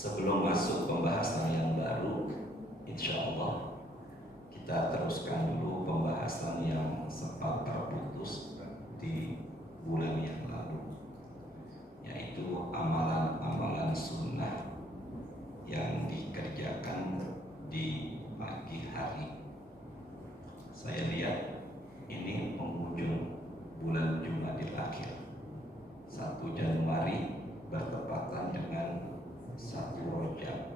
Sebelum masuk pembahasan yang baru, insya Allah kita teruskan dulu pembahasan yang sempat terputus di bulan yang lalu, yaitu amalan-amalan sunnah yang dikerjakan di pagi hari. Saya lihat ini penghujung bulan Jumadil Akhir, 1 Januari bertepatan dengan 1 Rajab.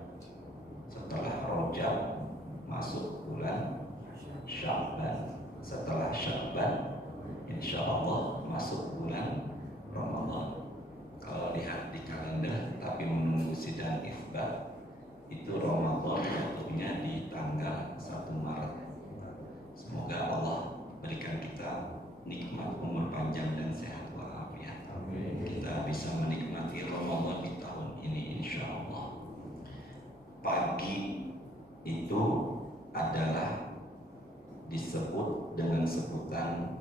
Setelah Rajab masuk bulan Sya'ban. Setelah Sya'ban insya Allah masuk bulan Ramadan. Kalau lihat di kalender tapi menunggu sidang iftar, itu Ramadan jatuhnya di tanggal 1 Maret. Semoga Allah berikan kita nikmat umur panjang dan sehat walafiat. Kita bisa menikmati Ramadan di tahun ini insya Allah. Pagi itu adalah disebut dengan sebutan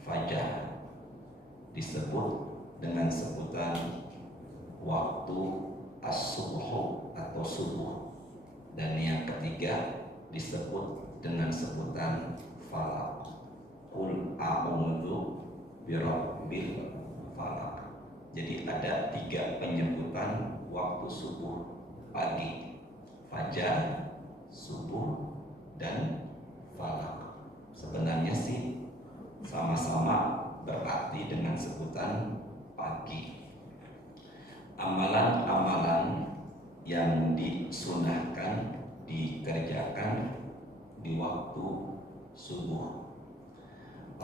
fajar, disebut dengan sebutan waktu as-subuh atau subuh, dan yang ketiga disebut dengan sebutan falak. Qul a'udzu birabbil falak. Jadi ada 3 penyebutan waktu subuh pagi: fajar, subuh, dan falak. Sebenarnya sih sama-sama berarti dengan sebutan pagi. Amalan-amalan yang disunahkan dikerjakan di waktu subuh.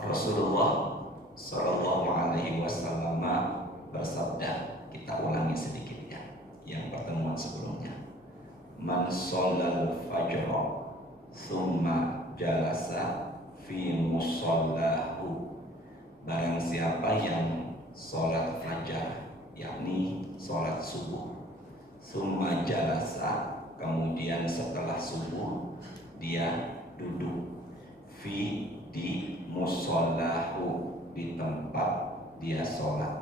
Rasulullah Shallallahu Alaihi Wasallam bersabda, kita ulangi sedikit ya, yang pertemuan sebelumnya. Man sholal fajra thumma jalasa fi musallahu. Barang siapa yang sholat fajar, yakni sholat subuh, thumma jalasa, kemudian setelah subuh dia duduk, fi, di musallahu, di tempat dia sholat.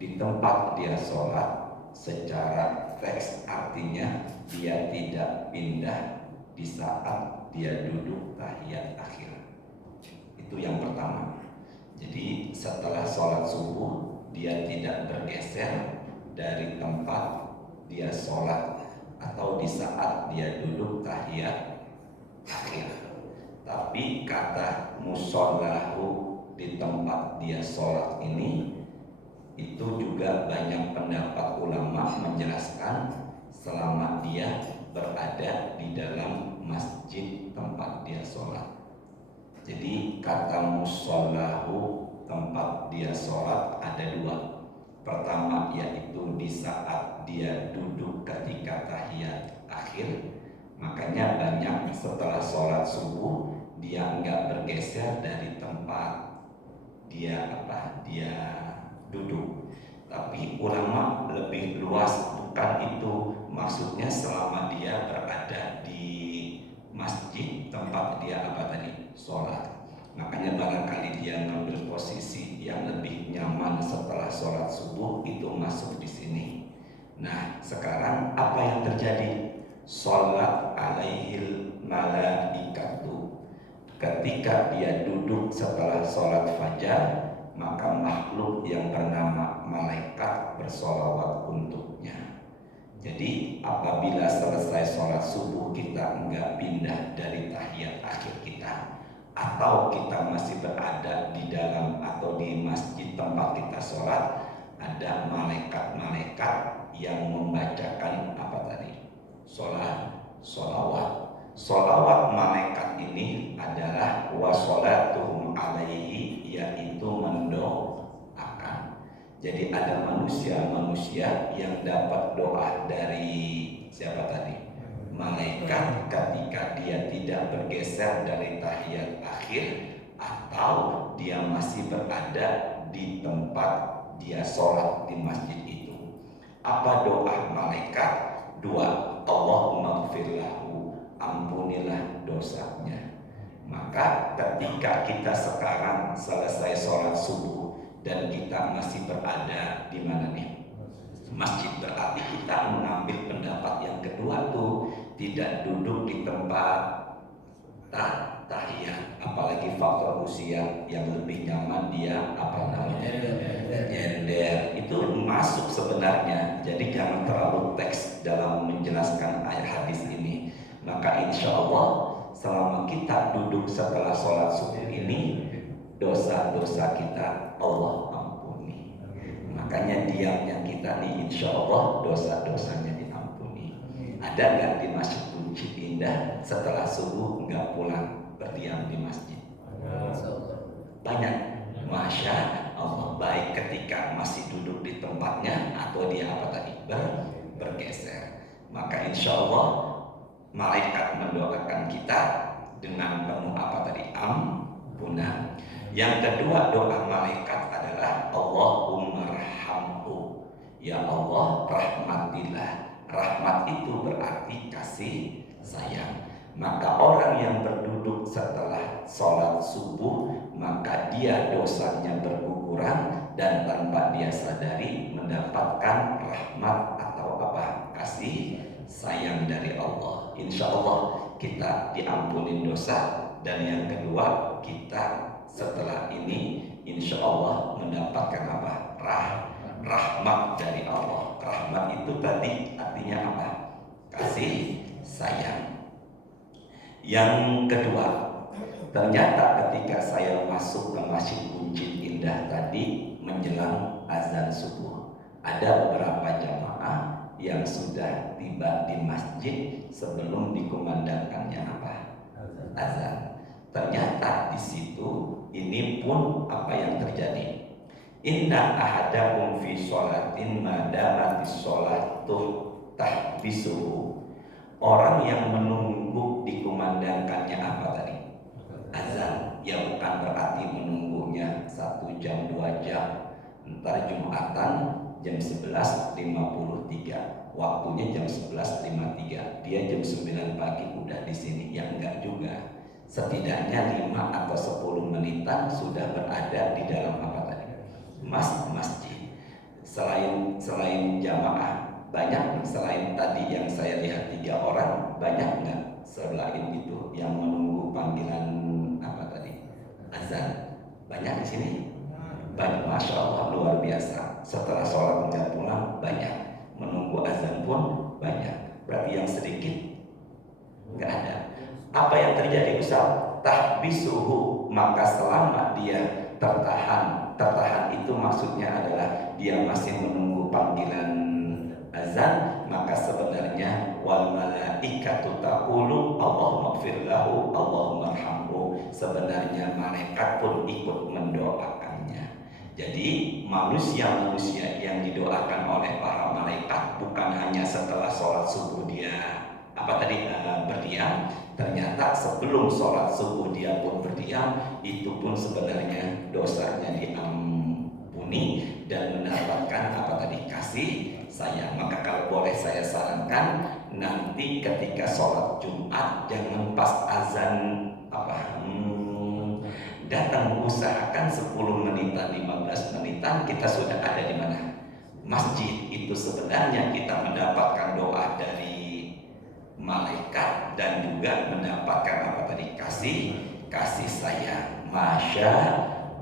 Di tempat dia sholat secara teks artinya dia tidak pindah di saat dia duduk tahiyat akhir. Itu yang pertama. Jadi setelah sholat subuh dia tidak bergeser dari tempat dia sholat atau di saat dia duduk tahiyat akhir. Tapi kata musallahu, di tempat dia sholat ini, itu juga banyak pendapat ulama menjelaskan selama dia berada di dalam masjid tempat dia sholat. Jadi kata musallahu, tempat dia sholat, ada 2. Pertama yaitu di saat dia duduk ketika tahiyat akhir. Makanya banyak setelah sholat subuh dia enggak bergeser dari tempat dia duduk. Tapi ulama lebih luas, bukan itu maksudnya selama dia berada di masjid tempat dia sholat. Makanya barangkali dia ngambil posisi yang lebih nyaman setelah sholat subuh, itu masuk di sini. Nah, sekarang apa yang terjadi? Sholat alaihil malaikatu. Ketika dia duduk setelah sholat fajar, maka makhluk yang bernama malaikat bersolawat untuknya. Jadi apabila selesai sholat subuh kita enggak pindah dari tahiyat akhir kita, atau kita masih berada di dalam atau di masjid tempat kita sholat, ada malaikat-malaikat yang membacakan Sholawat malaikat ini adalah washolatuhum alaihi, yaitu mendoakan. Jadi ada manusia-manusia yang dapat doa dari siapa tadi? Malaikat, ketika dia tidak bergeser dari tahiyat akhir atau dia masih berada di tempat dia sholat di masjid itu. Apa doa malaikat? 2. Allahumma gfir lahu, ampunilah dosanya. Maka ketika kita sekarang selesai sholat subuh dan kita masih berada di mana nih? Masjid berarti kita mengambil pendapat yang kedua tuh, tidak duduk di tempat tahiyat, apalagi faktor usia yang lebih nyaman dia apa namanya nyender, itu masuk sebenarnya. Jadi jangan terlalu teks dalam menjelaskan ayat hadis ini. Maka insya Allah selama kita duduk setelah sholat subuh ini, dosa-dosa kita Allah ampuni. Makanya diamnya kita nih insya Allah dosa-dosanya diampuni. Ada nggak di Masjid Buncit Indah setelah subuh nggak pulang berdiam di masjid? Banyak. Masya Allah, baik ketika masih duduk di tempatnya atau dia apa tadi bergeser. Maka insya Allah malaikat mendoakan kita dengan penuh apa tadi ampunan. Yang kedua doa malaikat adalah Allahumma rahamhu, ya Allah rahmatilah. Rahmat itu berarti kasih sayang. Maka orang yang berduduk setelah sholat subuh, maka dia dosanya berguguran dan tanpa dia sadari mendapatkan rahmat atau apa kasih sayang dari Allah. Insya Allah kita diampuni dosa. Dan yang kedua, kita setelah ini insya Allah mendapatkan apa? Rahmat dari Allah. Rahmat itu tadi artinya apa? Kasih sayang. Yang kedua, ternyata ketika saya masuk ke Masjid Buncit Indah tadi menjelang azan subuh, ada beberapa jamaah yang sudah tiba di masjid sebelum dikumandangkannya apa? Azan. Ternyata di situ ini pun apa yang terjadi? Inna ahadakum fi sholatin madamatis sholatuh tahbisuhu. Orang yang menunggu dikumandangkannya apa tadi? Azan. Ya bukan berarti menunggunya 1 jam 2 jam. Ntar Jumatan jam 11.53, waktunya jam 11.53, dia jam 9 pagi udah di sini. Ya enggak juga. Setidaknya 5 atau 10 menitan sudah berada di dalam apa tadi? Masjid. Selain jamaah banyak, selain tadi yang saya lihat 3 orang, banyak nggak selain itu yang menunggu panggilan apa tadi? Azan. Banyak di sini? Banyak, masya Allah, luar biasa. Setelah sholat nggak pulang banyak, menunggu azan pun banyak. Berarti yang sedikit nggak ada. Apa yang terjadi Ustaz? Tahbisuhu, maka selama dia tertahan itu maksudnya adalah dia masih menunggu panggilan azan, maka sebenarnya wal malaikatu taqulu Allahumma ighfir lahu Allahumma arhamhu, sebenarnya malaikat pun ikut mendoakannya. Jadi manusia yang didoakan oleh para malaikat bukan hanya setelah sholat subuh dia apa tadi berdiam, ternyata sebelum sholat subuh dia pun berdiam, itu pun sebenarnya dosanya diampuni dan mendapatkan apa tadi kasih sayang. Maka kalau boleh saya sarankan, nanti ketika sholat Jumat jangan pas azan datang, usahakan 10 menitan 15 menitan kita sudah ada di mana? Masjid. Itu sebenarnya kita mendapatkan doa dari malaikat dan juga mendapatkan apa tadi? Kasih sayang. Masya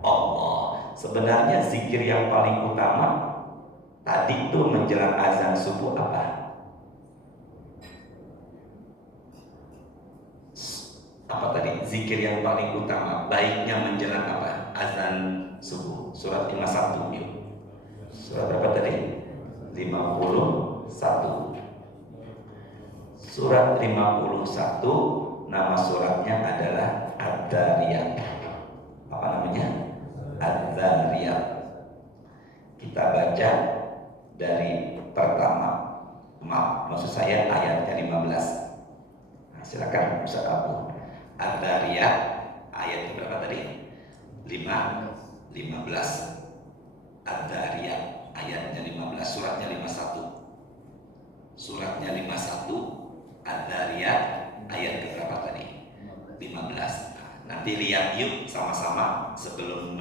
Allah. Sebenarnya zikir yang paling utama tadi itu menjelang azan subuh apa? Apa tadi? Zikir yang paling utama baiknya menjelang apa? Azan subuh. Surat 51 yuk. Surat berapa tadi? 51. Surat 51, nama suratnya adalah Ad-Dariyat. Apa namanya? Ad-Dariyat. Kita baca dari pertama. Maksud saya ayatnya 15. Nah, silakan Ustaz Abu. Ad-Dariyat ayat berapa tadi? 15. Ad-Dariyat ayatnya 15, suratnya 51. Suratnya 51, Ad-Dariyat ayat berapa tadi? 15. Nanti lihat yuk sama-sama sebelum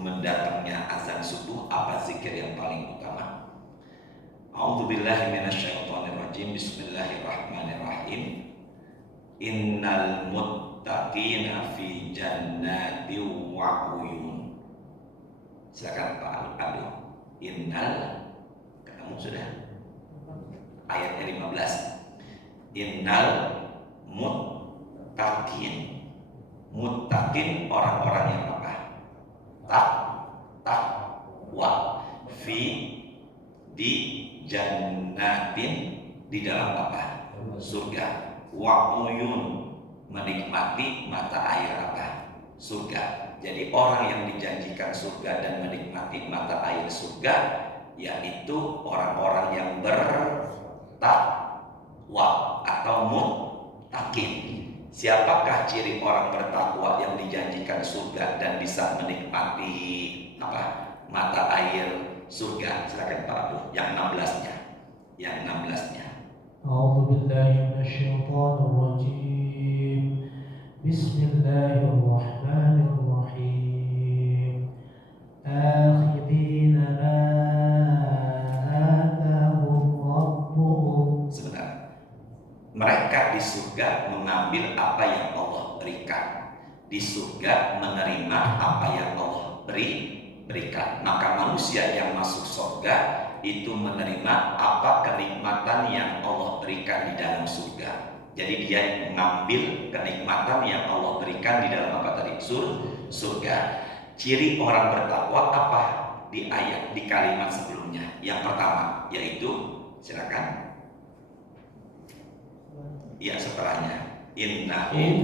mendatangnya azan subuh, apa zikir yang paling utama. A'udzubillahi minasyaitonirrajim. Bismillahirrahmanirrahim. Innal muttaqina fi jannati wa uyun. Silakan Pak Abdul. Innal, ketemu sudah ayatnya 15. Innal muttaqin. Muttaqin orang-orang yang apa? Takwa. Fi, di jannatin, di dalam apa? Surga. Wa uyun, menikmati mata air apa? Surga. Jadi orang yang dijanjikan surga dan menikmati mata air surga, yaitu orang-orang yang bertakwa atau muttaqin. Siapakah ciri orang bertakwa yang dijanjikan surga dan bisa menikmati apa? Mata air surga? Silakan Pak Abdul. Yang 16-nya. Yang 16-nya. A'udzubillahi minasyaitonirrajim. Bismillahirrahmanirrahim. Akhidina ma atahum rabbuhum. Sebentar. Mereka di surga mengambil apa yang Allah berikan. Di surga menerima apa yang Allah berikan. Maka manusia yang masuk surga itu menerima apa kenikmatan yang Allah berikan di dalam surga. Jadi dia mengambil kenikmatan yang Allah berikan di dalam apa tadi? Surga. Ciri orang bertakwa apa? Di ayat, di kalimat sebelumnya. Yang pertama yaitu, silakan. Ya, setelahnya. Innahum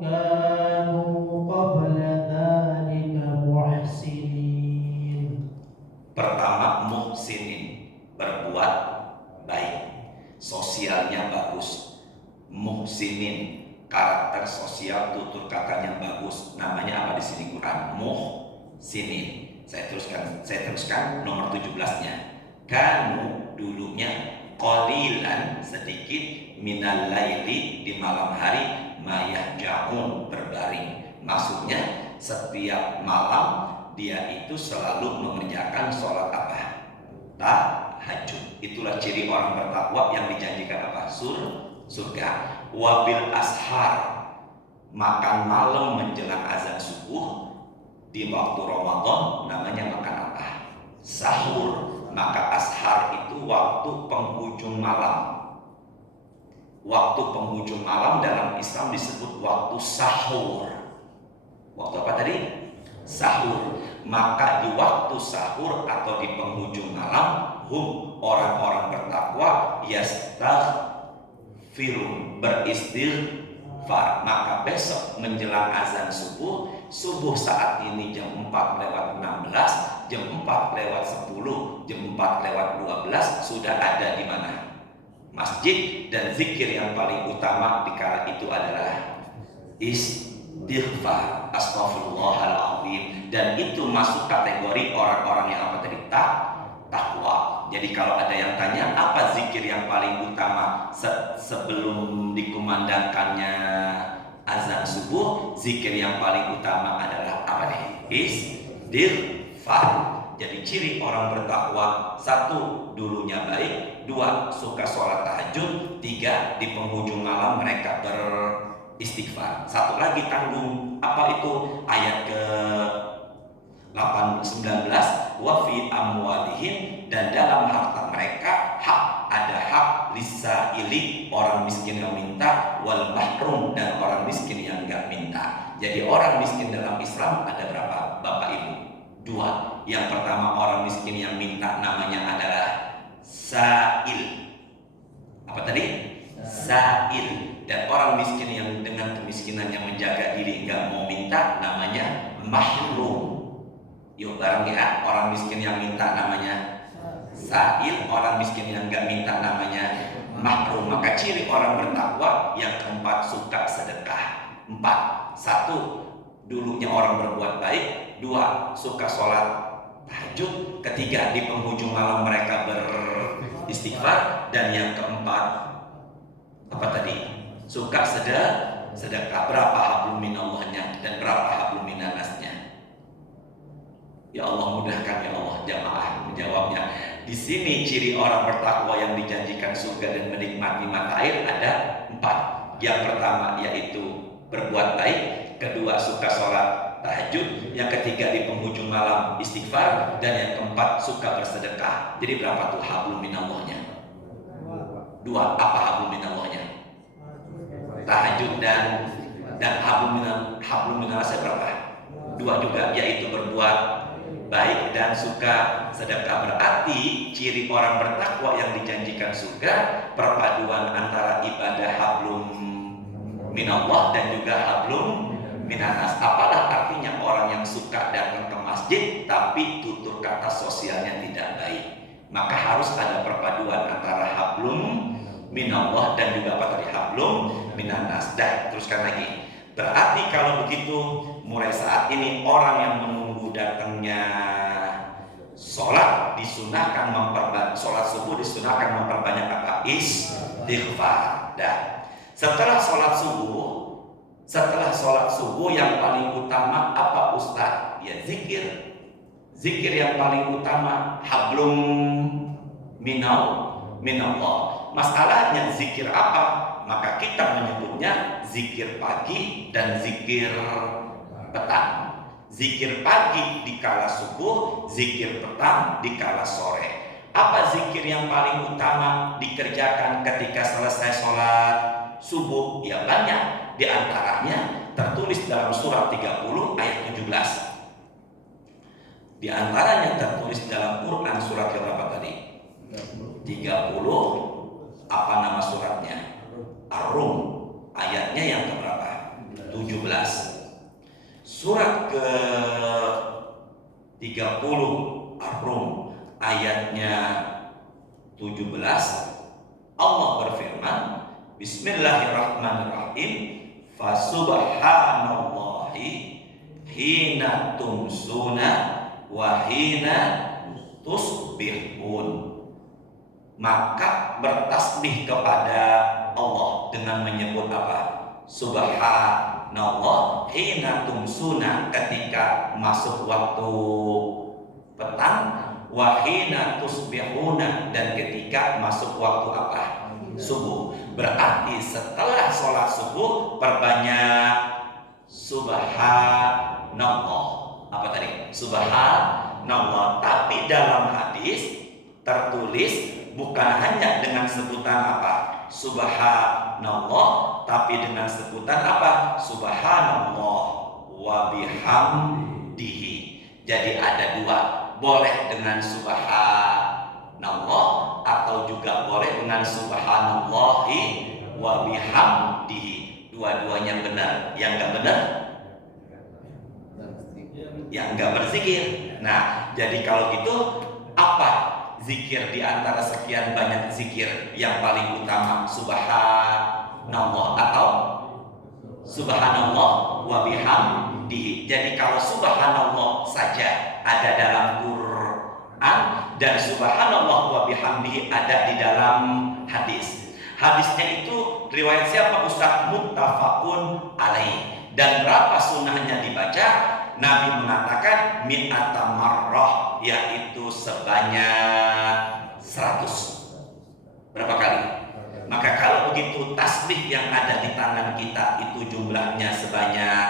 kanu qabla dzalika muhsinin. Pertama, muhsinin, berbuat baik, sosialnya bagus. Muhsinin, karakter sosial, tutur katanya bagus. Namanya apa di sini Quran? Muhsinin. Saya teruskan nomor 17-nya. Kanu, dulunya, qalilan, sedikit, minal laili, di malam hari, mayahja'un, berbaring. Maksudnya setiap malam dia itu selalu mengerjakan sholat apa? Tahajud. Itulah ciri orang bertakwa yang dijanjikan apa? Surga. Wabil ashar, makan malam menjelang azan subuh. Di waktu Ramadan namanya makan apa? Sahur. Maka ashar itu waktu penghujung malam. Waktu penghujung malam dalam Islam disebut waktu sahur. Waktu apa tadi? Sahur. Maka di waktu sahur atau di penghujung malam, orang-orang bertakwa yastaghfirun, beristighfar. Maka besok menjelang azan subuh saat ini jam 4:16, jam 4:10, jam 4:12 sudah ada di mana? Masjid. Dan zikir yang paling utama di kala itu adalah istighfar, astaghfirullahaladzim. Dan itu masuk kategori orang-orang yang apa tadi? Takwa. Jadi kalau ada yang tanya apa zikir yang paling utama sebelum dikumandangkannya azan subuh, zikir yang paling utama adalah apa nih? Istighfar. Jadi ciri orang bertakwa, satu, dulunya baik, dua, suka sholat tahajud, tiga, di penghujung malam mereka beristighfar. Satu lagi tanggung, apa itu? Ayat ke 19, wa fi amwalihim, dan dalam harta mereka ada hak lisaili, orang miskin yang minta, wal mahrum, dan orang miskin yang enggak minta. Jadi orang miskin dalam Islam ada berapa Bapak Ibu? Dua. Yang pertama orang miskin yang minta namanya adalah sa'il. Apa tadi? Sa'il. Dan orang miskin yang dengan kemiskinannya menjaga diri enggak mau minta namanya mahrum. Yuk bareng ya, orang miskin yang minta namanya sa'il, orang miskin yang enggak minta namanya mahrum. Maka ciri orang bertakwa yang keempat, suka sedekah. 4. 1, dulunya orang berbuat baik. 2, suka sholat tahajud. 3, di penghujung malam mereka beristighfar. Dan yang keempat, apa tadi? Suka sedekah. Berapa hablum minallahnya dan berapa hablum minannasnya? Ya Allah mudahkan ya Allah jamaah menjawabnya. Di sini ciri orang bertakwa yang dijanjikan surga dan menikmati mata air ada 4. Yang pertama yaitu berbuat baik, kedua suka sholat tahajud, yang ketiga di penghujung malam istighfar, dan yang keempat suka bersedekah. Jadi berapa tuh hablum minallahnya? 2. Apa hablum minallahnya? Tahajud dan hablum minallah berapa? 2 juga, yaitu berbuat baik dan suka sedekah. Berarti ciri orang bertakwa yang dijanjikan surga perpaduan antara ibadah hablum minallah dan juga hablum minanas. Apalah artinya orang yang suka datang ke masjid tapi tutur kata sosialnya tidak baik? Maka harus ada perpaduan antara hablum minallah dan juga apa tadi? Hablum minanas. Dan teruskan lagi. Berarti kalau begitu mulai saat ini orang yang menunggu datangnya sholat disunahkan sholat subuh disunahkan memperbanyak apa? Istighfar. Dan setelah sholat subuh yang paling utama apa Ustaz? Ya zikir. Zikir yang paling utama hablum minallah. Masalahnya zikir apa? Maka kita menyebutnya zikir pagi dan zikir petang. Zikir pagi di kala subuh, zikir petang di kala sore. Apa zikir yang paling utama dikerjakan ketika selesai sholat subuh? Ya banyak. Di antaranya tertulis dalam surat 30 ayat 17. Di antaranya tertulis dalam Quran surat berapa tadi? 30. Apa nama suratnya? Ar-Rum. Ayatnya yang keberapa? 17. Surat ke 30 Ar-Rum ayatnya 17. Allah berfirman, Bismillahirrahmanirrahim. Fasubhanallahi hina tumsuna wa hina tusbihun. Maka bertasbih kepada Allah dengan menyebut apa? Subhanallah hina tumsuna ketika masuk waktu petang, wa hina tusbihuna dan ketika masuk waktu apa? Subuh. Berarti setelah sholat subuh perbanyak subhanallah. Apa tadi? Subhanallah. Tapi dalam hadis tertulis bukan hanya dengan sebutan apa? Subhanallah, tapi dengan sebutan apa? Subhanallah wa bihamdihi. Jadi ada 2. Boleh dengan subhanallah atau juga boleh dengan subhanallahi wa bihamdihi. Dua-duanya benar. Yang enggak benar? Yang enggak berzikir. Nah, jadi kalau gitu apa zikir di antara sekian banyak zikir yang paling utama? Subhanallah atau subhanallah wa bihamdihi. Jadi kalau subhanallah saja ada dalam Quran dan subhanallah wa bihamdihi ada di dalam hadis. Hadisnya itu riwayat siapa Ustaz? Muttafaqun alaih. Dan berapa sunnahnya dibaca? Nabi mengatakan mi'ata marrah, yaitu sebanyak 100. Berapa kali? Maka kalau begitu tasbih yang ada di tangan kita itu jumlahnya sebanyak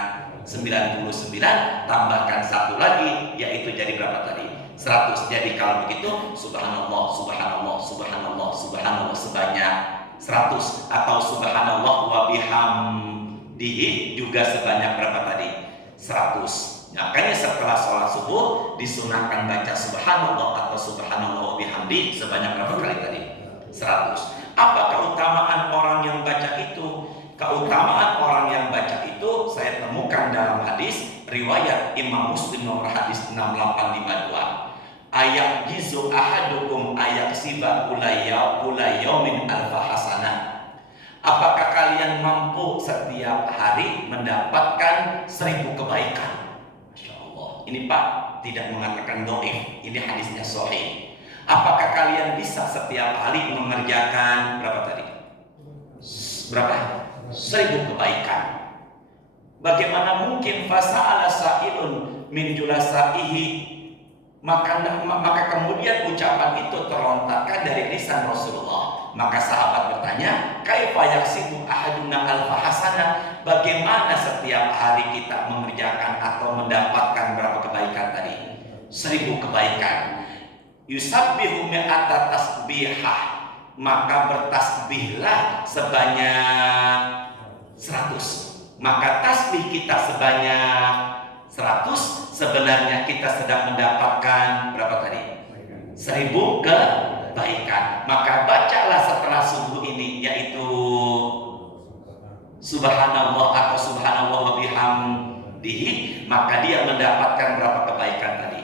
99, tambahkan 1 lagi, yaitu jadi berapa tadi? 100. Jadi kalau begitu subhanallah, subhanallah, subhanallah, subhanallah sebanyak 100, atau subhanallah wa bihamdihi juga sebanyak berapa tadi? 100. Makanya setelah sholat subuh disunahkan baca subhanallah atau subhanallah wa bihamdi sebanyak berapa kali tadi? 100. Apa keutamaan orang yang baca itu? Keutamaan orang yang baca itu saya temukan dalam hadis riwayat Imam Muslim nomor hadis 6852. Ayat jizu ahadukum ayak siba ulayaumin alfa hasanah. Apakah kalian mampu setiap hari mendapatkan 1000 kebaikan? Masya Allah. Ini Pak tidak mengatakan dhaif, ini hadisnya sahih. Apakah kalian bisa setiap hari mengerjakan berapa tadi? Berapa? 1000 kebaikan. Bagaimana mungkin fasa'ala sa'ilun min julasaihi Maka kemudian ucapan itu terlontarkan dari lisan Rasulullah. Maka sahabat bertanya, kaifa yaksibu ahaduna alfa hasanah? Bagaimana setiap hari kita mengerjakan atau mendapatkan berapa kebaikan tadi? 1000 kebaikan. Yusabbihu mi'ata tasbihah, maka bertasbihlah sebanyak 100. Maka tasbih kita sebanyak 100, sebenarnya kita sedang mendapatkan berapa tadi? 1000 kebaikan. Maka bacalah setelah subuh ini, yaitu subhanallah atau subhanallah wa bihamdihi, maka dia mendapatkan berapa kebaikan tadi?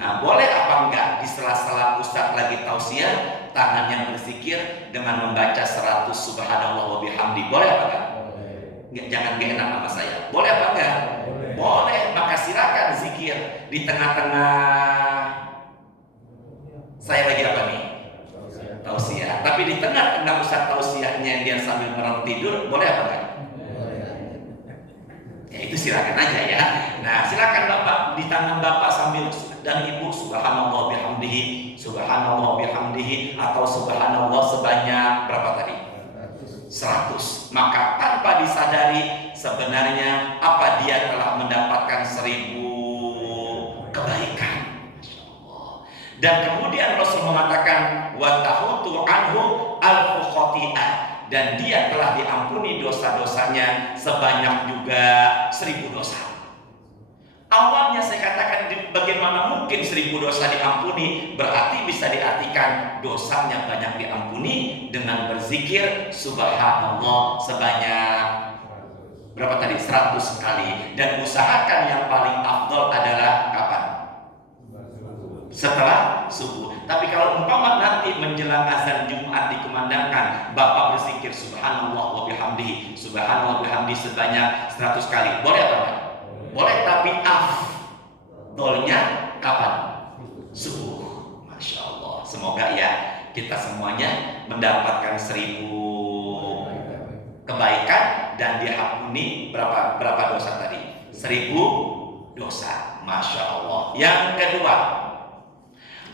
Nah, boleh apa enggak di sela-sela Ustaz lagi tausiah, tangannya berzikir dengan membaca 100 subhanallah wa bihamdi? Boleh apa enggak? Jangan gak enak sama saya. Boleh apa enggak? Boleh. Maka silakan zikir di tengah-tengah. Saya lagi apa nih? Tausiah. Tapi di tengah-tengah Ustaz tausiahnya dia sambil merem tidur, boleh apa enggak? Ya itu silakan aja ya. Nah, silakan Bapak di tangan Bapak sambil dan Ibu subhanallah bihamdihi, subhanallah bihamdihi, atau subhanallah sebanyak berapa tadi? 100. Maka tanpa disadari sebenarnya apa dia telah mendapatkan 1000 kebaikan. Dan kemudian Rasul mengatakan wa tahutu anhu alfu khati'ah, dan dia telah diampuni dosa-dosanya sebanyak juga 1000 dosa. Awalnya saya katakan bagaimana mungkin 1000 dosa diampuni? Berarti bisa diartikan dosanya banyak diampuni dengan berzikir subhanallah sebanyak berapa tadi? 100 kali. Dan usahakan yang paling afdol adalah kapan? Setelah subuh. Tapi kalau umpama nanti menjelang azan Jumat dikumandangkan, Bapak berzikir subhanallah wa bihamdihi, subhanallah wa bihamdihi sebanyak 100 kali. Boleh apa enggak? Boleh, tapi afdolnya kapan? Subuh. Masya Allah. Semoga ya kita semuanya mendapatkan 1000 kebaikan dan diampuni berapa dosa tadi? 1000 dosa. Masya Allah. Yang kedua,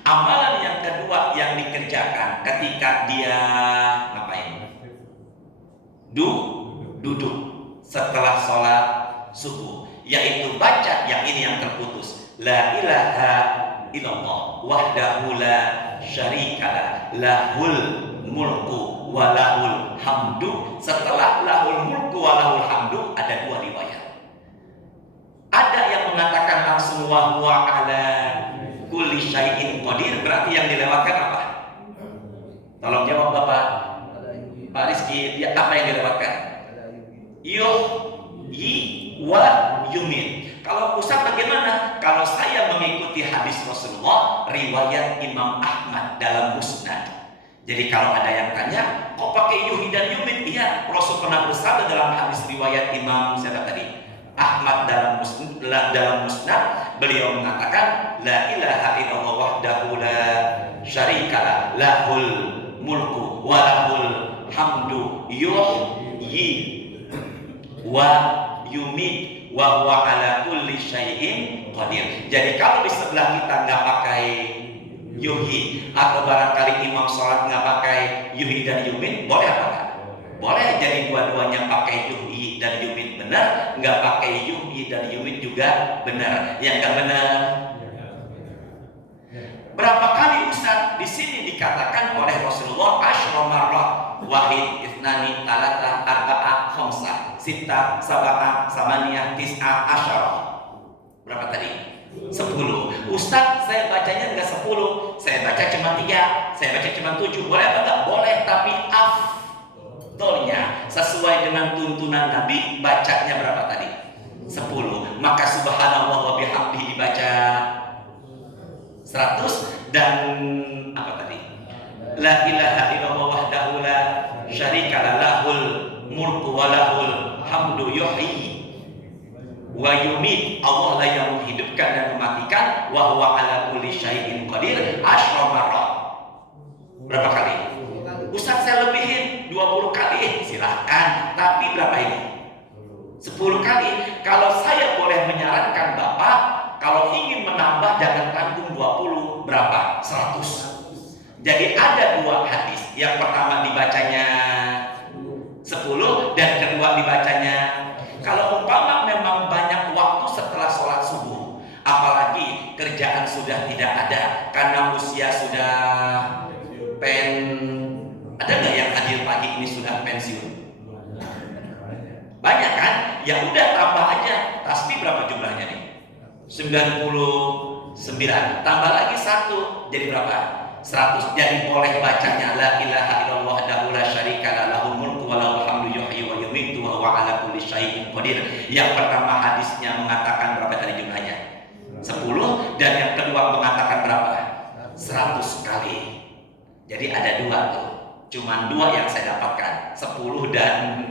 amalan yang kedua yang dikerjakan ketika dia ngapain? Duduk setelah sholat subuh, yaitu baca yang ini yang terputus, la ilaha illallah wahdahu la syarikalah lahul mulku wa lahul hamdu. Setelah lahul mulku wa lahul hamdu ada 2 riwayat. Ada yang mengatakan langsung wa huwa ala kulli syai'in qadir, berarti yang dilewatkan apa? Tolong jawab Bapak. Pak Rizky, ya, apa yang dilewatkan? Yuhyi wa yumit. Kalau Ustaz bagaimana? Kalau saya mengikuti hadis Rasulullah riwayat Imam Ahmad dalam Musnad. Jadi kalau ada yang tanya, kok pakai yuhyi dan yumit? Iya, Rasul pernah bersabda dalam hadis riwayat Imam siapa tadi? Ahmad dalam Musnad, beliau mengatakan la ilaha illallah wahdahu la syarikalah lahul mulku wa lahul hamdu yuhyi wa yumit wa huwa ala kulli syai'in qadir. Jadi kalau di sebelah kita nggak pakai yuhyi, atau barangkali imam sholat nggak pakai yuhyi dan yumit, boleh apa enggak? Boleh. Jadi dua-duanya pakai yuhyi dan yumit benar, nggak pakai yuhyi dan yumit juga benar. Yang nggak benar berapa kali Ustaz? Di sini dikatakan oleh Rasulullah asyra marrat, wahid, itnani, talata, arba'a, khamsah, sitta, sab'a, samaniyah, tis'a, asyara. Berapa tadi? 10. Ustaz, saya bacanya enggak 10, saya baca cuma 3, saya baca cuma 7. Boleh apa enggak? Boleh, tapi afdolnya sesuai dengan tuntunan Nabi, bacanya berapa tadi? 10. Maka subhanallah wa bihamdihi dibaca 100, dan apa tadi? La ilaha illallah wahdahu la syarikalah lahul mulku wa lahul hamdu yuhyi wa yumit. Allah lah yang menghidupkan dan mematikan. Wa huwa ala kulli syai'in qadir asyra marrat. Berapa kali? Ustaz, saya lebihin 20 kali. Silahkan. Tapi berapa ini? 10 kali. Kalau saya boleh menyarankan Bapak, Kalau ingin menambah jangan tanggung 20, berapa? 100. Jadi ada dua hadis. Yang pertama dibacanya 10 dan kedua dibacanya. Kalau umpama memang banyak waktu setelah sholat subuh, apalagi kerjaan sudah tidak ada karena usia sudah ada nggak yang hadir pagi ini sudah pensiun? Banyak kan? Ya udah tambah aja. Tasbih berapa jumlahnya nih? 99. Tambah lagi 1 jadi berapa? 100. Jadi boleh bacanya la ilaha illallah wahdahu la syarika lahul mulku wa lahul hamdu yuhyi wa yumiitu wa huwa ala kulli syai'in qadir. Yang pertama hadisnya mengatakan berapa tadi jumlahnya? 10 dan yang kedua mengatakan berapa? 100 kali. Jadi ada dua tuh. Cuman dua yang saya dapatkan, 10 dan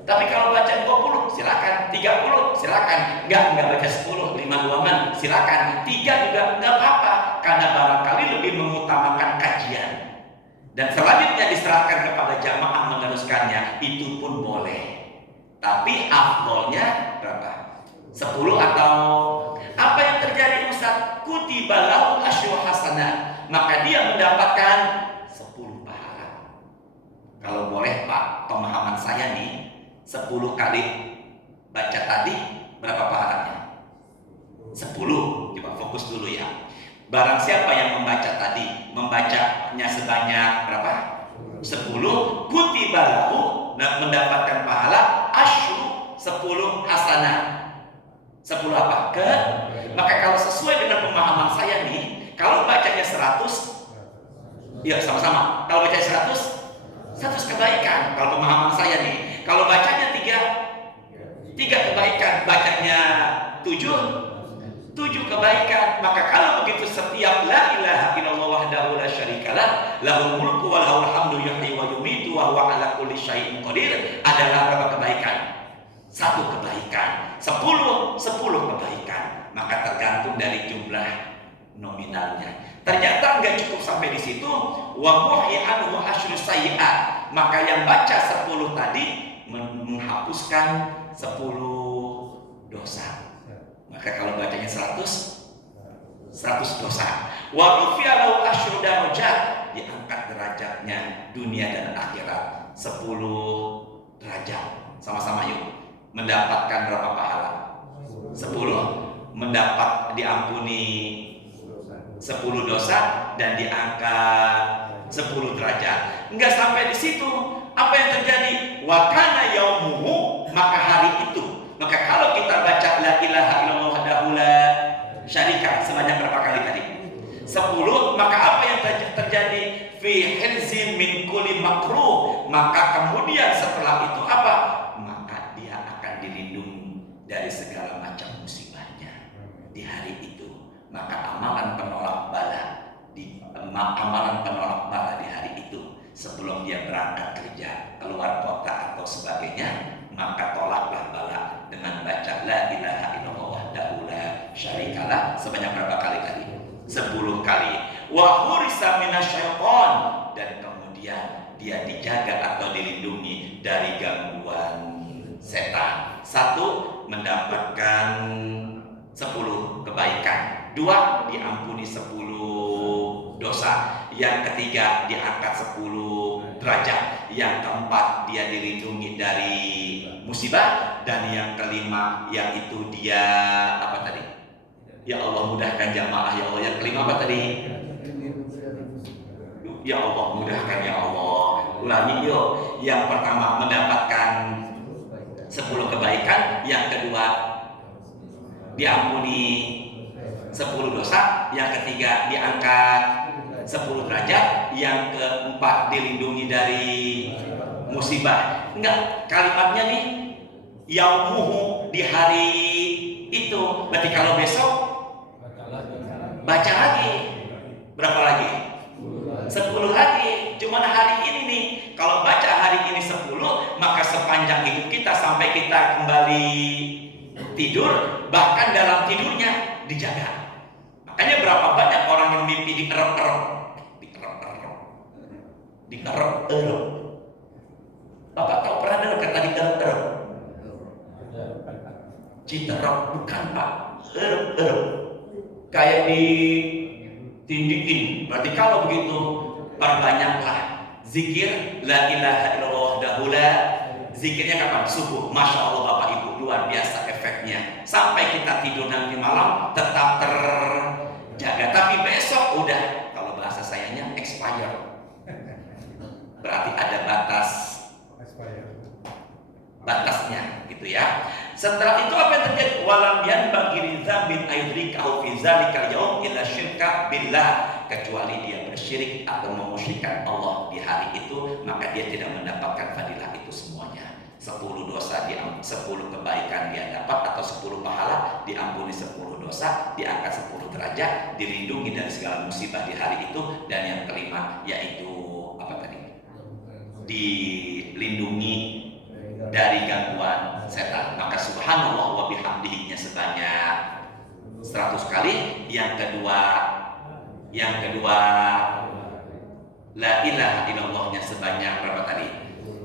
tapi kalau baca 20 silakan, 30 silakan, enggak baca 10, 5 silakan, 3 juga enggak apa-apa karena barangkali lebih mengutamakan kajian. Dan selanjutnya diserahkan kepada jamaah meneruskannya, itu pun boleh. Tapi afdolnya berapa? 10 atau apa yang terjadi Ustaz? Kutiba lahu asyru hasanah, maka dia mendapatkan 10 pahala. Kalau boleh Pak, pemahaman saya nih 10 kali baca tadi berapa pahalanya? 10. Coba fokus dulu ya. Barang siapa yang membaca tadi, membacanya sebanyak berapa? 10. Kutiba lahu, mendapatkan pahala asyru 10 hasanah. 10 apa? Maka kalau sesuai dengan pemahaman saya nih, kalau bacanya 100, ya sama-sama. Kalau bacanya 100 kebaikan. Kalau pemahaman saya nih, kalau bacanya 3 kebaikan, bacanya 7 kebaikan. Maka kalau begitu setiap la ilaha illallah wahdahu la syarikalah lahul mulku wa lahul hamdu yuhyi wa yumiitu wa huwa ala kulli syai'in qadir adalah berapa kebaikan? 1 kebaikan. 10 kebaikan. Maka tergantung dari jumlah nominalnya. Ternyata nggak cukup sampai di situ. Wa muhyi anhu asyru sayyi'at. Maka yang baca 10 tadi menghapuskan 10 dosa. Maka kalau bacanya 100 dosa. Wa rufi'a lahu asyru darajat, diangkat derajatnya dunia dan akhirat 10 derajat. Sama-sama yuk. Mendapatkan berapa pahala? 10. Mendapat diampuni 10 dosa dan diangkat 10 derajat. Enggak sampai di situ. Apa yang terjadi? Wa kana yaumuhu, maka hari itu. Maka kalau kita baca la ilaha illallah wahdahu la syarika sebanyak berapa kali tadi? 10. Maka apa yang terjadi? Fi hirzin min kulli makruh. Maka kemudian setelah itu apa? Maka dia akan dilindungi dari segala macam musibahnya di hari itu. Maka amalan penolak bala di hari itu, sebelum dia berangkat kerja, keluar kota atau sebagainya, maka tolaklah bala dengan baca la ilaha illallah wahdahu la syarikalah sebanyak berapa kali tadi? 10 kali. Wa hurisa minasyaiton, dan kemudian dia dijaga atau dilindungi dari gangguan setan. 1. Mendapatkan 10 kebaikan. 2. Diampuni 10 dosa. Yang ketiga diangkat 10 derajat. Yang keempat dia dilindungi dari musibah. Dan yang kelima yaitu dia apa tadi? Ya Allah mudahkan jamaah ya Allah. Yang kelima apa tadi? Ya Allah mudahkan ya Allah. Ulangi yuk. Yang pertama mendapatkan 10 kebaikan. Yang kedua diampuni 10 dosa. Yang ketiga diangkat 10 derajat. Yang keempat dilindungi dari musibah. Enggak, kalimatnya nih yaumuhu, di hari itu. Berarti kalau besok baca lagi. Berapa lagi? 10 lagi. Cuman hari ini nih, kalau baca hari ini 10, maka sepanjang hidup kita sampai kita kembali tidur, bahkan dalam tidurnya dijaga. Makanya berapa banyak orang yang mimpi dikerep-kerep. Bapak tahu pernah dengar kata dikerep-kerep? Citerep, bukan Pak. kayak ditindikin. Berarti kalau begitu perbanyaklah zikir la ilaha illallah wahdahu. Zikirnya kapan? Subuh. Masya Allah Bapak Ibu, luar biasa efeknya. Sampai kita tidur nanti malam tetap terjaga. Tapi besok udah, kalau bahasa sayanya expire. Berarti ada batasnya gitu ya. Setelah itu apa yang terjadi? Walam yanbaghi lidzambin aydrikahu fi zalikal yaum illa syirka billah, kecuali dia bersyirik atau memusyrikan Allah di hari itu, maka dia tidak mendapatkan fadilah itu semuanya. 10 dosa 10 kebaikan dia dapat, atau 10 pahala, diampuni 10 dosa, diangkat 10 derajat, dilindungi dari segala musibah di hari itu. Dan yang kelima yaitu apa tadi? Dilindungi dari gangguan setan. Maka subhanallah wa bihamdihi-nya sebanyak 100 kali. Yang kedua la ilaha illallah-nya sebanyak berapa tadi?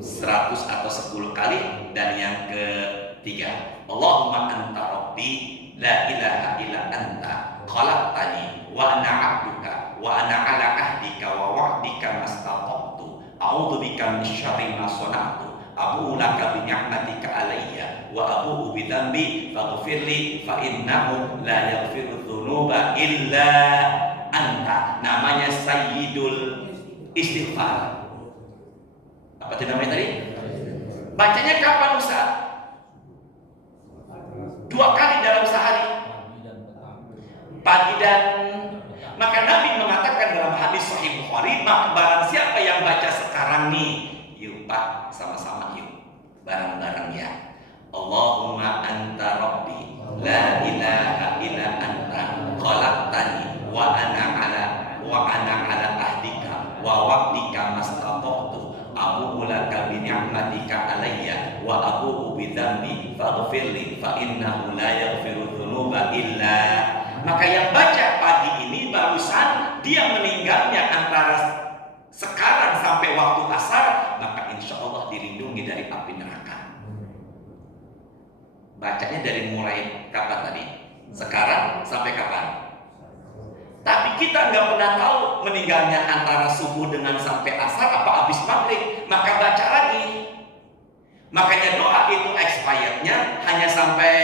100 atau 10 kali. Dan yang ketiga, Allahumma anta rabbi la ilaha illa anta khalaqtani wa ana 'abduka wa ana 'ala ahdika wa wa'dika mastata'tu a'udzu bika min syarri ma sana'tu abu'u laka bi ni'matika alayya wa abu'u bi dzambi faghfirli fa innahu la yaghfiru dzunuba illa anta. Namanya sayyidul istighfar. Apa itu namanya tadi? Bacanya kapan Ustaz? 2 kali dalam sehari, pagi dan maka Nabi mengatakan dalam hadis Sahih Bukhari, maka barang siapa yang baca sekarang nih, yuk Pak, sama-sama yuk, bareng-bareng ya. Allahumma anta rabbi la ilaha illa anta khalaqtani wa ana ala ahdika wa wa'dika mastata'tu abu'u laka bi ni'matika alayya wa abu'u bi dzambi faghfirli fa innahu la yaghfiru dzunuba illa. Maka yang baca pagi ini barusan dia meninggalnya antara sekarang sampai waktu asar, maka insya Allah dilindungi dari api neraka. Bacanya dari mulai kapan tadi? Sekarang sampai kapan? Tapi kita nggak pernah tahu meninggalnya antara subuh dengan sampai asar apa habis maghrib. Maka baca lagi. Makanya doa itu expirednya hanya sampai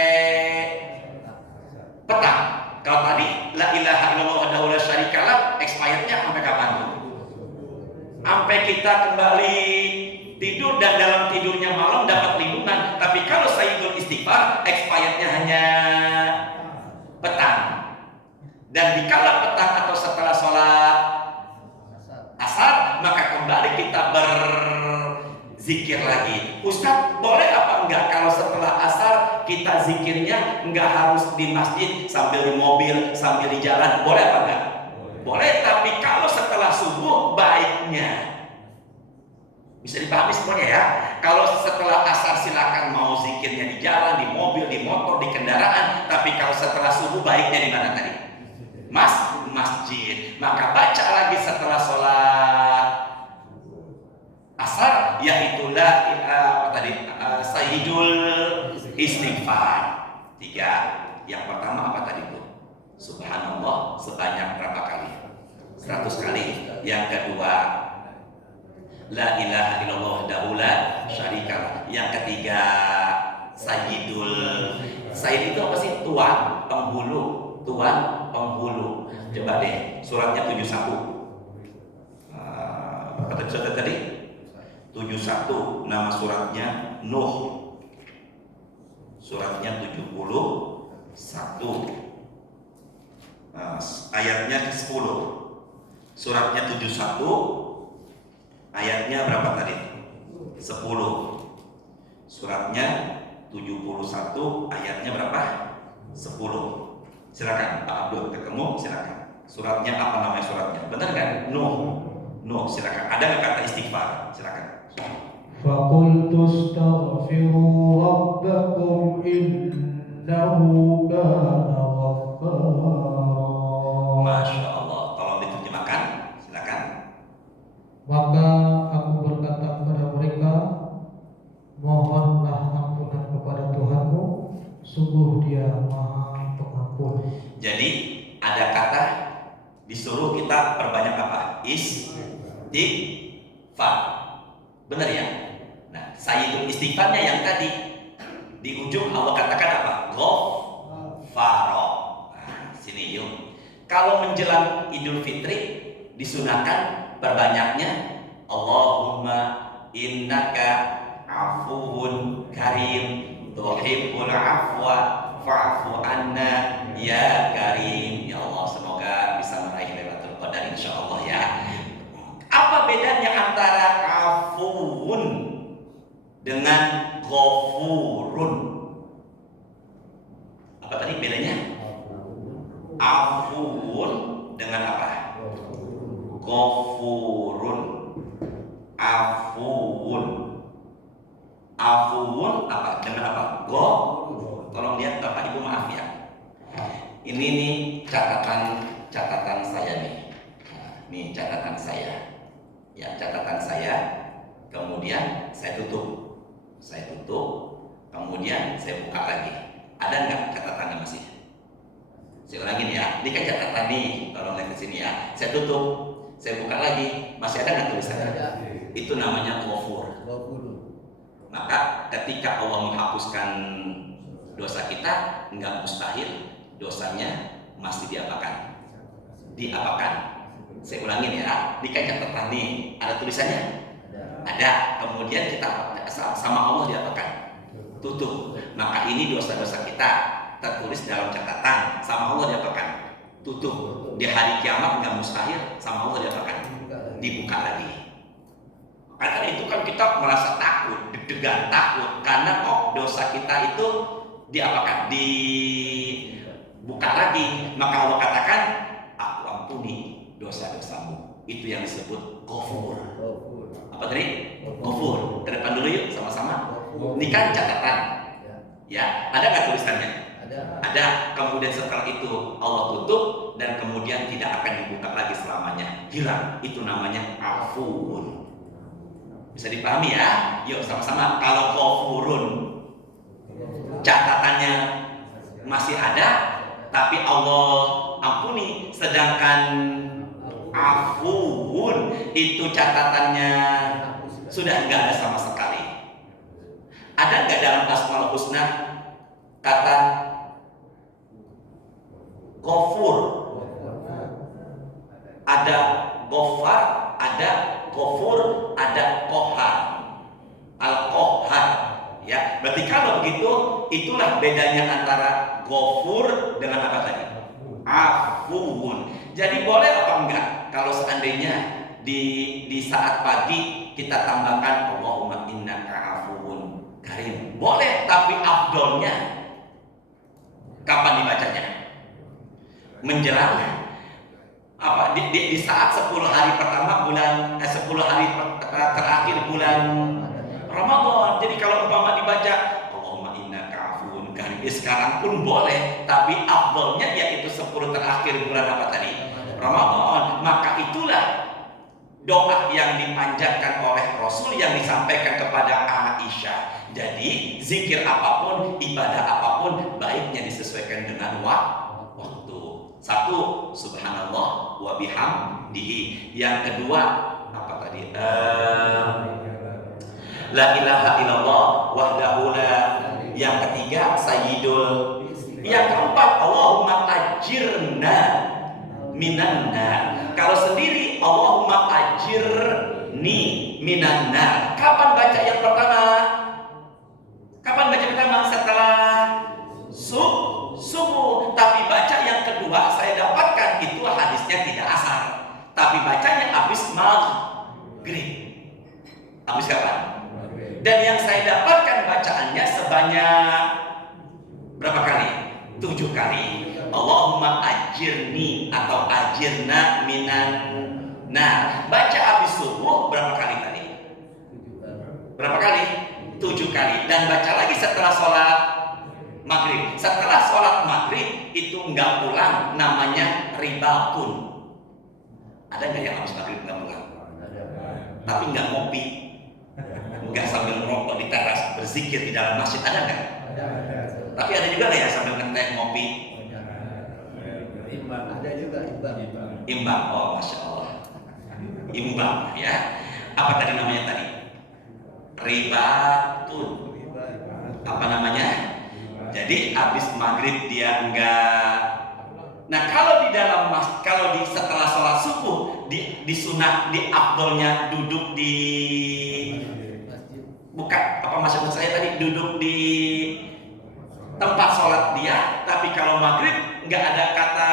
petang. Kalau tadi la ilaha illallah wahdahu la syarikalah, expirednya sampai kapan? Sampai kita kembali tidur, dan dalam tidurnya malam dapat lindungan. Tapi kalau sayyidul istighfar, expirednya hanya petang. Dan dikala petang atau setelah sholat asar, maka kembali kita berzikir lagi. Ustaz, boleh apa enggak kalau setelah asar kita zikirnya enggak harus di masjid, sambil di mobil, sambil di jalan, boleh apa enggak? Boleh, tapi kalau setelah subuh baiknya bisa dipahami semuanya ya. Kalau setelah asar silakan mau zikirnya di jalan, di mobil, di motor, di kendaraan. Tapi kalau setelah subuh baiknya di mana tadi? Masjid. Maka baca lagi setelah sholat asar, yaitu sayyidul istighfar 3. Yang pertama apa tadi Bu? Subhanallah sebanyak berapa kali? 100 kali. Yang kedua la ilaha illallah wahdahu la syarikalah. Yang ketiga sayyid itu apa sih? Tuan penghulu. Coba deh suratnya 71. Kata surat tadi 71, nama suratnya Nuh. Suratnya 71. Ayatnya 10. Suratnya 71, ayatnya berapa tadi? 10. Suratnya 71, ayatnya berapa? 10. Silakan Pak Abdul, ketemu silakan. Suratnya apa namanya suratnya? Benar kan? Nuh, silakan. Ada nggak kata istighfar? Silakan. فَقُلْتُ اسْتَغْفِرُوا رَبَّكُمْ إِنَّهُ كَانَ غَفَّارًا. Masya Allah. Tolong diterjemahkan. Silakan. Maka aku berkata kepada mereka, mohonlah ampunan kepada Tuhanmu, sungguh Dia Maha Pengampun Disuruh kita perbanyak apa? Istighfar. Benar ya? Nah, sayyidul istighfarnya yang tadi di ujung Allah katakan apa? Ghafaro. Nah, sini yuk. Kalau menjelang Idul Fitri disunahkan perbanyaknya Allahumma innaka afuwun karim tuhibbul afwa fa'fu anna ya karim. Ya Allah, semoga bisa meraih Lailatul Qadar insyaallah ya. Apa bedanya antara afuwun dengan ghafurun? Apa tadi bedanya? Afuwun dengan apa? Ghafurun. Afuwun. Afuwun apa? Dengan apa? Tolong lihat Bapak Ibu, maaf ya. Ini nih catatan saya nih. Nih catatan saya. Ya, catatan saya. Kemudian saya tutup. Kemudian saya buka lagi. Ada nggak catatannya masih? Saya ulangin ya. Ini kan catatan nih. Tolong lihat ke sini ya. Saya tutup. Saya buka lagi. Masih ada nggak tulisannya? Itu namanya ghafur. Maka ketika Allah menghapuskan dosa kita, nggak mustahil dosanya masih diapakan? Saya ulangin ya. Ini kan catatan nih. Ada tulisannya? Ada. Kemudian kita sama Allah diapakan? Tutup. Maka ini dosa-dosa kita tertulis dalam catatan, sama Allah diapakan? Tutup. Di hari kiamat nggak mustahil sama Allah diapakan? Dibuka lagi. Karena itu kan kita merasa takut, deg-degan, takut karena dosa kita itu diapakan? Dibuka lagi. Maka Allah katakan, aku ampuni dosa-dosamu. Itu yang disebut ghafur. Apa tadi? Ghafur. Ke depan dulu yuk sama-sama. Ini kan catatan. Ya, ada nggak tulisannya? Ada. Kemudian setelah itu Allah tutup dan kemudian tidak akan dibuka lagi selamanya. Hilang. Itu namanya afuun. Bisa dipahami ya? Yuk sama-sama. Kalau ghafurun catatannya masih ada, tapi Allah ampuni. Sedangkan afuun itu catatannya sudah nggak ada sama sekali. Ada nggak dalam Asmaul Husna kata ghafur? Ada ghafar, ada ghafur, ada qahar. Al-qahar. Ya, berarti kalau begitu itulah bedanya antara ghafur dengan apa tadi? Afuun. Jadi boleh apa enggak kalau seandainya di saat pagi kita tambahkan Allahumma innaka afuun karim? Boleh, tapi afdolnya kapan dibacanya? Menjelang apa? Di saat 10 hari pertama bulan 10 hari terakhir bulan Ramadan. Jadi kalau umpama dibaca Allahumma innaka afuun karim, sekarang pun boleh, tapi afdolnya yaitu 10 terakhir bulan apa tadi? Ramadan. Maka itulah doa yang dipanjatkan oleh Rasul yang disampaikan kepada Aisyah. Jadi zikir apapun, ibadah apapun, baiknya disesuaikan dengan waktu. Satu, subhanallah wa bihamdihi. Yang kedua, apa tadi? La ilaha illallah wahdahu la. Yang ketiga, sayyidul. Yang keempat, Allahumma ajirna minan nar. Kalau sendiri Allahumma ajirni minan nar. Kapan baca yang pertama? Setelah subuh. Tapi baca yang kedua saya dapatkan itu hadisnya tidak asal. Tapi bacanya habis maghrib. Habis kapan? Dan yang saya dapatkan bacaannya sebanyak berapa kali? 7 kali. Allahumma ajirni atau ajirna minan. Nah, baca habis subuh berapa kali tadi? Berapa kali? 7 kali. Dan baca lagi setelah sholat maghrib. Setelah sholat maghrib itu nggak pulang, namanya ribatun. Ada nggak yang habis maghrib nggak pulang? Tapi nggak ngopi, nggak sambil merokok di teras, berzikir di dalam masjid, ada nggak? Tapi ada juga nggak ya sambil ngeteh ngopi? Ada juga. Imbang. Oh, masya Allah. Imbang ya. Apa tadi namanya tadi? Ribatun. Apa namanya? Jadi habis maghrib dia enggak. Nah kalau di dalam kalau di setelah sholat subuh di sunah di afdolnya duduk di bukan apa maksud saya tadi duduk di tempat sholat dia, tapi kalau maghrib nggak ada kata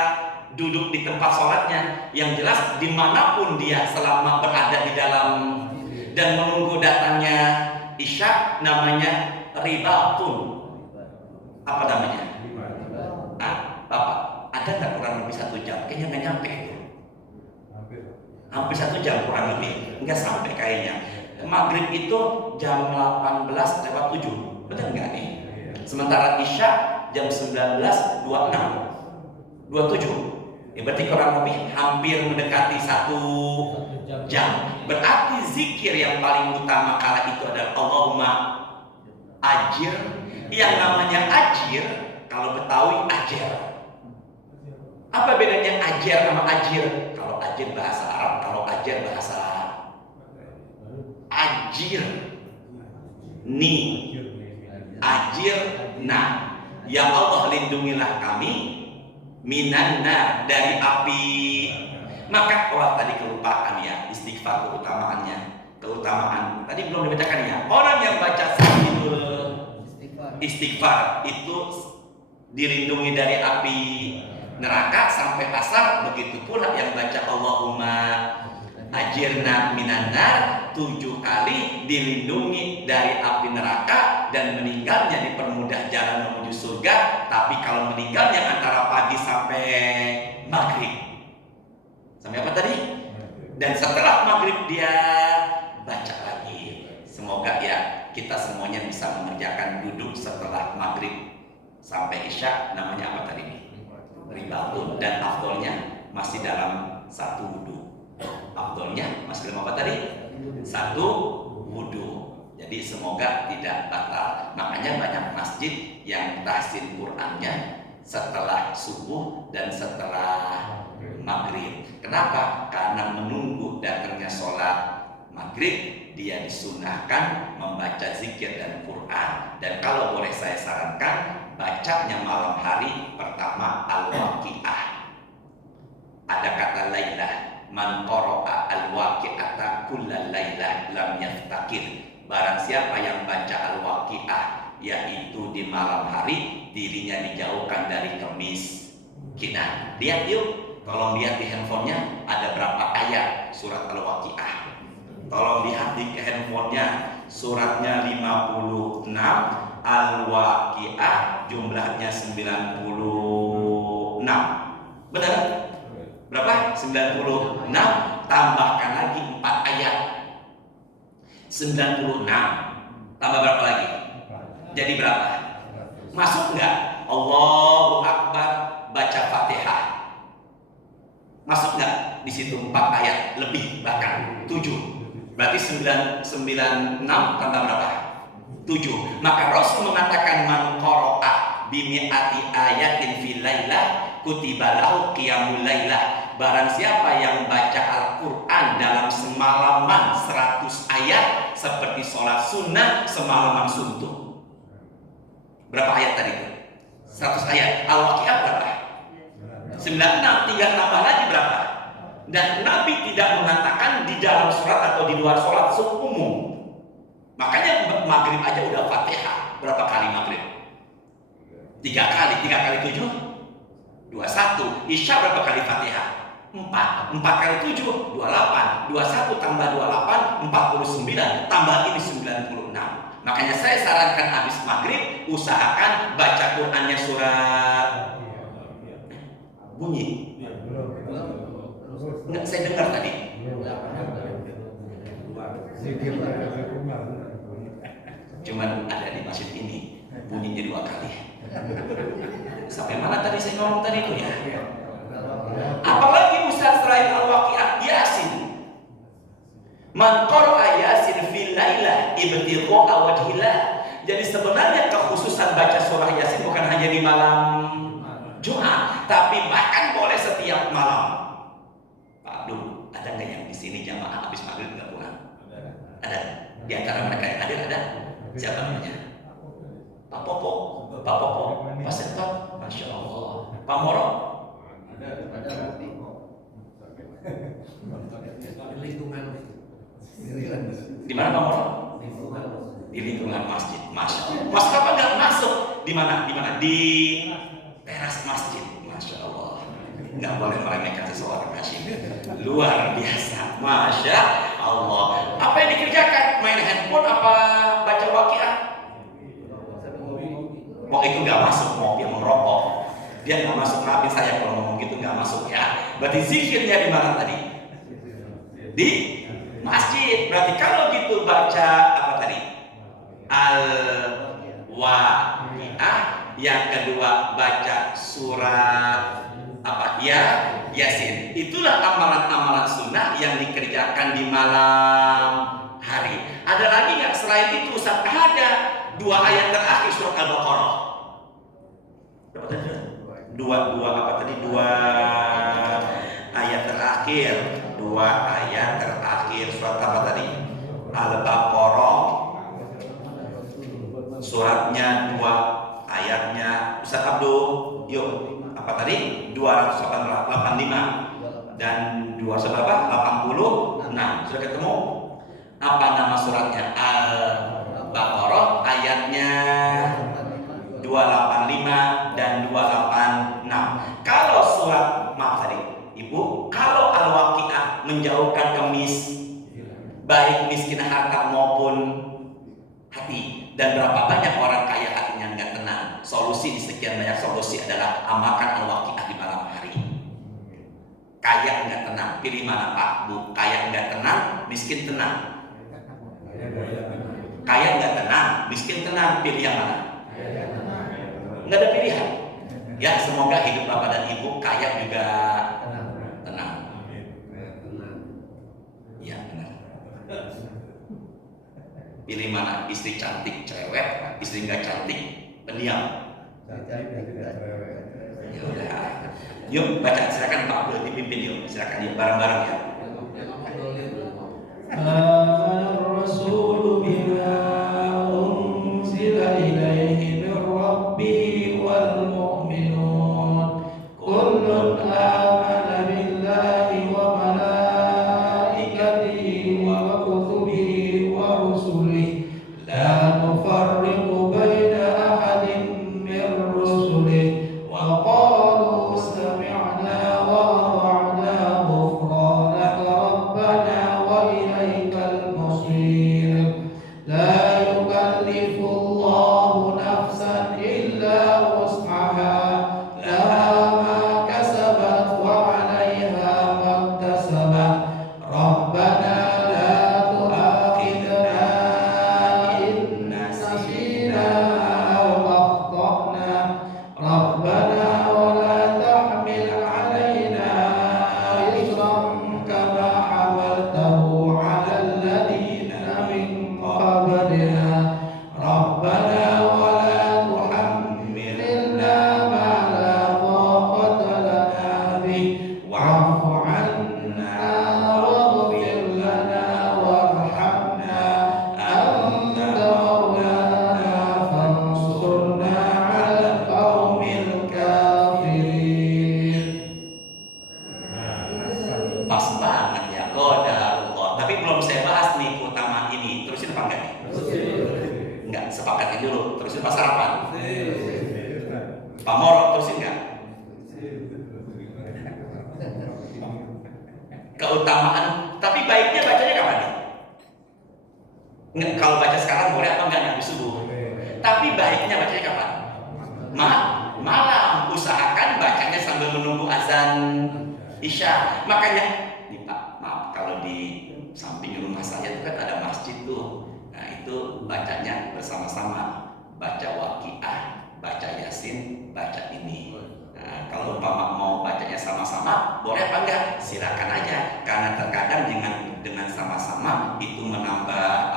duduk di tempat sholatnya, yang jelas dimanapun dia selama berada di dalam dan menunggu datangnya isya namanya ribatun. Apa namanya? Bapak, ada nggak kurang lebih 1 jam? Kayaknya nggak nyampe itu. Hampir 1 jam kurang lebih, nggak sampai kayaknya. Maghrib itu jam 18:07, benar nggak nih? Sementara isya jam 19:26, 27. Ya berarti kurang lebih hampir mendekati 1 jam. Berarti zikir yang paling utama kala itu adalah Allahumma ajir. Yang namanya ajir, kalau Betawi ajar. Apa bedanya ajar sama ajir? Kalau ajir bahasa Arab, kalau ajar bahasa ajir ni ajir nah. Ya Allah, lindungilah kami minanna dari api. Maka tadi kelupaan ya, istighfar keutamaan tadi belum dibacakan ya. Orang yang baca istighfar itu dilindungi dari api neraka sampai asar. Begitu pula yang baca Allahumma ajirna minannar 7 kali dilindungi dari api neraka, dan meninggalnya dipermudah jalan menuju surga. Tapi kalau meninggalnya antara pagi sampai maghrib, sampai apa tadi? Dan setelah maghrib dia baca lagi. Semoga ya kita semuanya bisa mengerjakan duduk setelah maghrib sampai isya, namanya apa tadi? Ribatun. Dan afdolnya masih dalam 1 wudhu. Afdolnya masih dalam apa tadi? 1 wudhu. Jadi semoga tidak batal. Makanya banyak masjid yang tahsin Qur'annya setelah subuh dan setelah maghrib. Kenapa? Karena menunggu datangnya sholat maghrib, dia disunahkan membaca zikir dan Quran. Dan kalau boleh saya sarankan, bacanya malam hari pertama al-waqi'ah. Ada kata lailah, man qara'a al-waqi'ata kullal lailah lam yaftakir. Barang siapa yang baca al-waqi'ah, yaitu di malam hari, dirinya dijauhkan dari kemiskinan. Lihat yuk, tolong lihat di handphonenya ada berapa ayat surat al-waqi'ah. Tolong lihat di handphonenya, suratnya 56, al-waqi'ah jumlahnya 96. Benar? Berapa? 96. Tambahkan lagi 4 ayat. 96 tambah berapa lagi? Jadi berapa? Masuk nggak? Allahu Akbar baca Fatihah. Masuk nggak? Di situ 4 ayat lebih, bahkan 7. Berarti 96 tambah berapa? 7. Maka Rasul mengatakan man qara'a bimi'ati ayatin fil lailah kutiba lahu qiyamul lailah. Barang siapa yang baca Al-Quran dalam semalaman 100 ayat, seperti sholat sunnah semalaman suntuk. Berapa ayat tadi? 100 ayat. Al-Waqi'ah berapa? 96. Tinggal tambah lagi berapa? Dan Nabi tidak mengatakan di dalam sholat atau di luar sholat umum. Makanya maghrib aja udah Fatihah. Berapa kali maghrib? 3 kali. 3 kali 7? 21. Isya berapa kali Fatihah? 4 kali 7, 28. 21 tambah 28, 49. Tambah ini 96. Makanya saya sarankan habis maghrib, usahakan baca Qur'annya surat bunyi. Enggak, saya dengar tadi. Cuman ada di masjid ini bunyinya 2 kali. Sampai mana tadi saya ngomong tadi itu ya? Apalagi Ustaz selain Al-Waqi'ah, Yasin. Man qara'a Yasin fil lailah ibtigha'a wajhillah. Jadi sebenarnya kekhususan baca surah Yasin bukan hanya di malam Jumat, tapi bahkan boleh setiap malam. sini jamaah habis maghrib nggak pulang? Ada? Di antara mereka yang hadir ada? Siapa namanya? Pak Popo, Pak Popo, Pak Setot, Masya Allah. Pak Moro? Di mana Pak Moro? Di lingkungan masjid. Masya Allah. Mas kapan nggak masuk? Di mana? Di mana? Di teras masjid. Masya Allah. Nggak boleh meremehkan seseorang, Hashim. Luar biasa. Masya Allah. Apa yang dikerjakan? Main handphone apa baca waqiah? Oh, itu nggak masuk. Mau dia merokok, dia nggak masuk. Maafin saya kalau ngomong gitu, nggak masuk ya. Berarti zikirnya di mana tadi? Di masjid. Berarti kalau gitu baca apa tadi? Al-Waqiah. Yang kedua baca surat apa? Yasin. Itulah amalan-amalan sunnah yang dikerjakan di malam hari. Ada lagi nggak selain itu? Ustaz, ada 2 ayat terakhir surat Al-Baqarah. Dua apa tadi? 2 ayat terakhir. 2 ayat terakhir surat apa tadi? Al-Baqarah. Suratnya 2 ayatnya. Ustaz Abdul, yuk. Apa tadi? 285 dan 286. Sudah ketemu? Apa nama suratnya? Al-Baqarah, ayatnya 285 dan 286. Kalau surat, maaf tadi Ibu, kalau Al-Waqiah menjauhkan kemis, baik miskin harta maupun hati. Dan berapa banyak orang kaya hatinya nggak tenang. Solusi di sekian banyak solusi adalah amalkan Al-Waqiah di malam hari. Kaya nggak tenang, pilih mana Pak Bu? Kaya nggak tenang, miskin tenang. Kaya nggak tenang, miskin tenang, pilih yang mana? Nggak ada pilihan. Ya, semoga hidup Bapak dan Ibu kaya juga tenang. Ya, benar. Pilih mana? Istri cantik cerewet, istri nggak cantik pendiam. Ya udah. Yuk baca, silakan Pak Abdul dipimpin yuk. Silakan yuk bareng-bareng ya. Ar-Rasulu bima unzila ilaihi min Rabbihi wal mu'minun kullun amana billahi wa malaikatihi wa kutubihi wa rusulihi la nufarriqu baina ahadin min rusulihi wa qalu sami'na wa ata'na ghufranaka rabbana wa ilaikal masir la yukallifu Allahu nafsan illa wus'aha laha ma kasabat wa 'alaiha ma iktasabat rabbana la tu'akhidna in nasina aw akhtana rabbana wa la tahmil 'alaina isran kama hamaltahu 'alal ladzina min qablina rabbana wa la tuhammilna ma la taqata lana bih wa'fu 'anna waghfir lana warhamna anta maulana fansurna 'alal qaumil kafirin. Pas banget ya, qadarullah. Tapi belum saya bahas nih keutamaan ini. Terusin apa enggak nih? Enggak, sepakatnya dulu. Terusin pas sarapan. Pak Moro terusin enggak? Keutamaan. Tapi baiknya bacanya kapan nih? Nggak, kalau baca sekarang boleh apa enggak habis subuh? Tapi baiknya bacanya kapan? Malam. Usahakan bacanya sambil menunggu azan Isya. Makanya nih Pak, maaf kalau di samping rumah saya itu kan ada masjid tuh. Nah itu bacanya bersama-sama. Baca Waqiah, baca Yasin, baca ini. Nah, kalau Bapak mau bacanya sama-sama, boleh apa enggak? Silakan aja. Karena terkadang dengan sama-sama itu menambah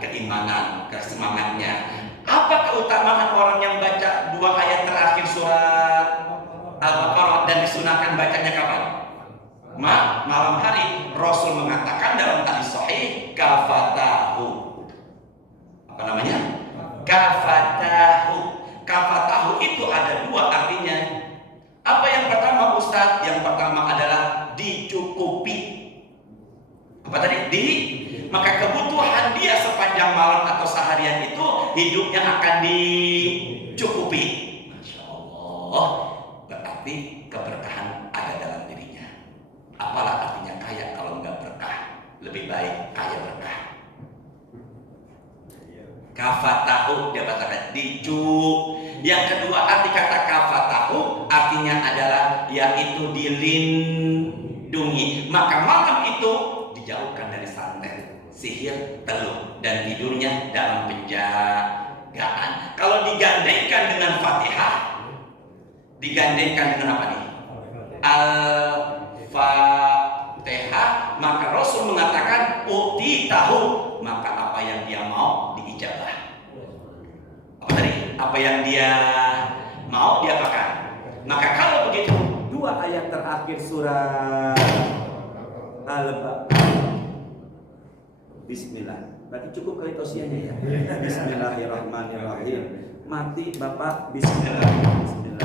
keimanan, kesemangatnya. Apa keutamaan orang yang baca 2 ayat terakhir surat Al-Baqarah dan disunahkan bacanya kapan? malam hari. Rasul mengatakan dalam hadis sahih, kafatahu. Apa namanya? Kafatahu. Kafatahu itu ada dua artinya. Apa yang pertama Ustaz? Yang pertama adalah dicukupi. Apa tadi? Maka kebutuhan dia sepanjang malam atau seharian itu hidupnya akan dicukupi. Masya Allah. Berarti keberkahan ada dalam dirinya. Apalah artinya kaya kalau nggak berkah? Lebih baik kaya berkah. Kafatahu dia katakan Yang kedua arti kata kafatahu artinya adalah yaitu dilindungi. Maka malam itu dijauhkan dari santet, sihir, teluh, dan tidurnya dalam penjagaan. Kalau digandengkan dengan Fatihah, digandengkan dengan apa nih? Al-Fatihah, maka Rasul mengatakan uti tahu, maka apa yang dia mau diijabah. Apa tadi? Apa yang dia mau diapakan. Maka kalau begitu, dua ayat terakhir surah Al-Baqarah. Bismillah. Berarti cukup kali tausiahnya ya. Bismillahirrahmanirrahim. Mati Bapak. Bismillah. Bismillah.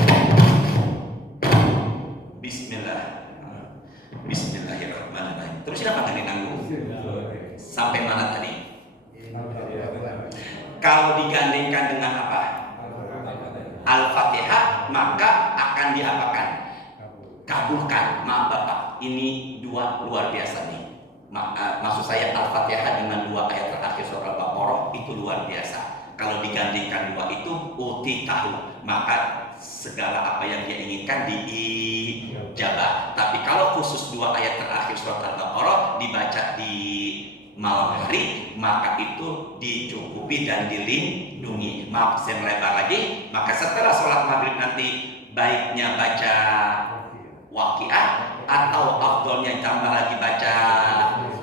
Bismillah. Bismillahirrahmanirrahim. Terusin apa tadi nanggung? Sampai mana tadi? Kalau digandengkan dengan apa? Al-Fatihah, maka akan diapakan? Kabulkan. Maaf Bapak, ini dua luar biasa nih. Maksud saya Al-Fatihah dengan dua ayat terakhir surah Al-Baqarah itu luar biasa. Kalau digandingkan dua itu uti tahu, maka segala apa yang dia inginkan diijabah. Tapi kalau khusus dua ayat terakhir surat Al-Baqarah dibaca di malam hari, maka itu dicukupi dan dilindungi. Maaf saya melebar lagi. Maka setelah sholat maghrib nanti baiknya baca Waqiah atau afdolnya tambah lagi baca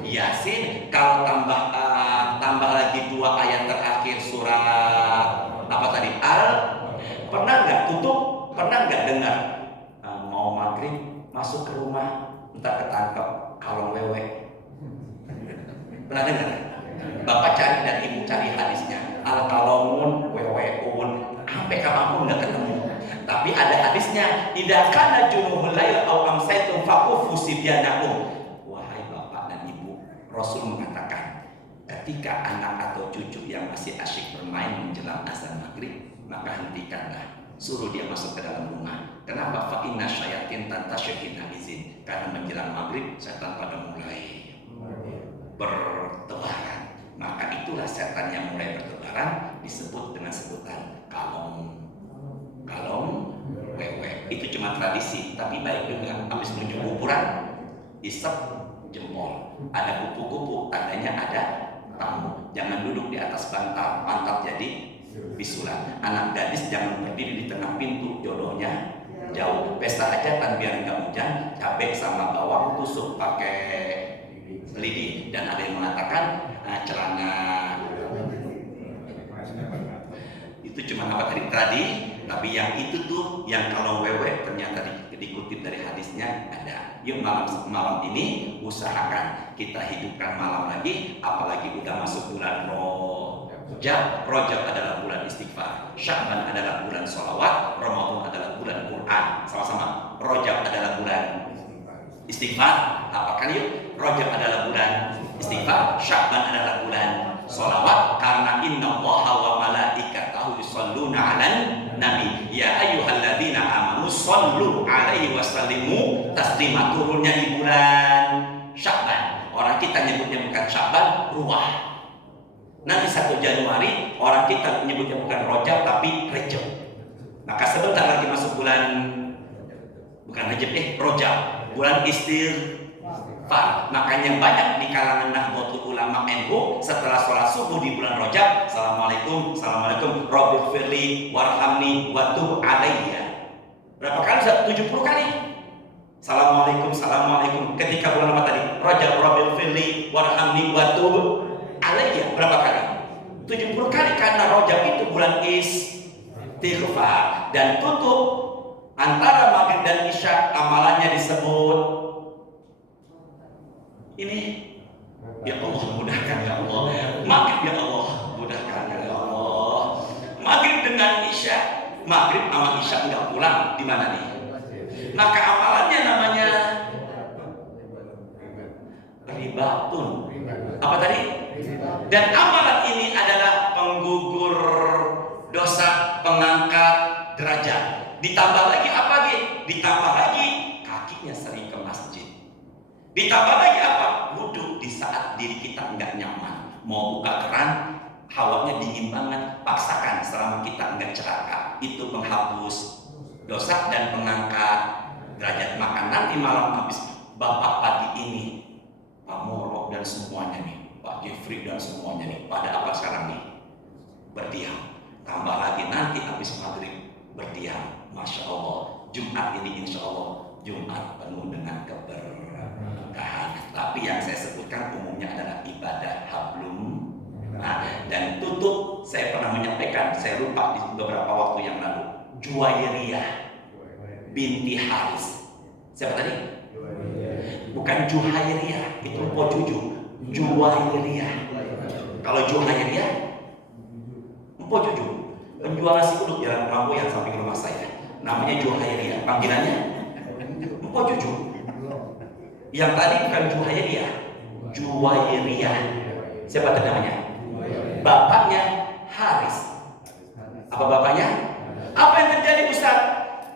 Yasin. Kalau tambah lagi dua ayat terakhir surah apa tadi? Pernah nggak tutup? Pernah nggak dengar mau maghrib masuk ke rumah entar ketangkep kalong wewe? Pernah dengar? Bapak cari dan ibu cari hadisnya. Al-kalomun weweun sampai kapanpun nggak ketemu. Tapi ada hadisnya. Idza kana junuhul lail aw amsaytum faqufu sibyanakum. Wahai bapak dan ibu, Rasul mengatakan, ketika anak atau cucu yang masih asyik bermain menjelang azan maghrib, maka hentikanlah, suruh dia masuk ke dalam rumah. Kenapa? Fa inna syayatin tantasyhina izin. Karena menjelang maghrib setan pada mulai bertebaran. Maka itulah setan yang mulai bertebaran disebut dengan sebutan kalong wewe. Itu cuma tradisi, tapi baik juga. Habis menuju kuburan, isep jempol. Ada kupu-kupu, tandanya ada tamu. Jangan duduk di atas bantal, pantat jadi bisulan. Anak gadis jangan berdiri di tengah pintu, jodohnya jauh. Pesta hajatan biar nggak hujan, cabai sama bawang tusuk pakai lidi. Dan ada yang mengatakan celana itu cuma apa tadi, tapi yang itu tuh yang kalau wewe ternyata dikutip dari hadisnya ada. Yuk malam ini usahakan kita hidupkan malam lagi, apalagi udah masuk bulan Rajab adalah bulan istighfar, Sya'ban adalah bulan sholawat, Ramadan adalah bulan Quran. Sama-sama. Rajab adalah bulan istighfar. Apakan yuk? Rajab adalah bulan istighfar, Sya'ban adalah bulan sholawat. Karena innallaha wa malaikatahu yusholluna 'alan nabi ya ayyuhalladzina amanu shollu 'alaihi wasallimu taslima. Turunnya di bulan Sya'ban. Orang kita nyebutnya bukan Sya'ban, Ruah. Nanti 1 Januari orang kita menyebutnya bukan Rajab tapi Rejab. Maka sebentar lagi masuk bulan bukan Rajab Rajab, bulan istighfar. Makanya banyak di kalangan Nahdlatul Ulama NU setelah sholat subuh di bulan Rajab, Assalamualaikum Rabbighfirli warhamni watub alayya. Berapa kali? 70 kali. Assalamualaikum. Ketika bulan apa tadi? Rajab, Rabbighfirli warhamni watub alayya. Berapa kali? 70 kali. Karena Rajab itu bulan istighfar. Dan tutup antara maghrib dan isya amalannya disebut Ini ya Allah mudahkan ya Allah. Maghrib ya Allah mudahkan ya Allah. Maghrib dengan Isya, maghrib sama Isya enggak pulang di mana nih? Maka amalannya namanya ribatun. Apa tadi? Dan amalan ini adalah penggugur dosa, pengangkat derajat. Ditambah lagi apa lagi? Ditambah lagi kakinya sering ke masjid. Ditambah lagi apa? Wudhu di saat diri kita enggak nyaman. Mau buka keran, hawanya dingin banget, paksakan selama kita enggak celaka. Itu penghapus dosa dan pengangkat derajat. Maka nanti malam habis Bapak pagi ini, Pak Moro dan semuanya nih, Pak Jeffrey dan semuanya nih, pada apa sekarang nih? Berdiam. Tambah lagi nanti habis maghrib berdiam. Masya Allah, Jumat ini insya Allah Jumat penuh dengan keberkahan. Tapi yang saya sebutkan umumnya adalah ibadah hablum. Nah, dan tutup saya pernah menyampaikan, saya lupa di beberapa waktu yang lalu, Juwairiyah binti Haris. Siapa tadi? Bukan Juhairiyah, itu po juju. Juwairiyah. Kalau Juhairiyah, po juju. Penjual nasi uduk jalan Mampu yang samping rumah saya. Namanya Juhairiyah. Panggilannya po juju. Yang tadi bukan Juhairiyah, Juwairiyah. Siapa tadi namanya? Bapaknya Haris. Apa bapaknya? Apa yang terjadi Ustaz?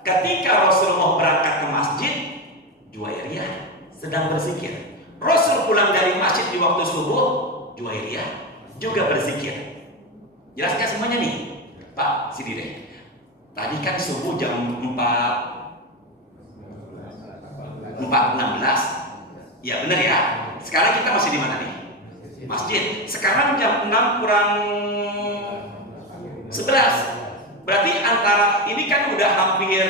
Ketika Rasulullah berangkat ke masjid, Juwairiyah sedang berzikir. Rasul pulang dari masjid di waktu subuh, Juwairiyah juga berzikir. Jelaskan semuanya nih, Pak Sidi deh. Tadi kan subuh jam 4.16. Ya benar ya. Sekarang kita masih di mana nih? Masjid. Sekarang jam 6 kurang 11. Berarti antara ini kan udah hampir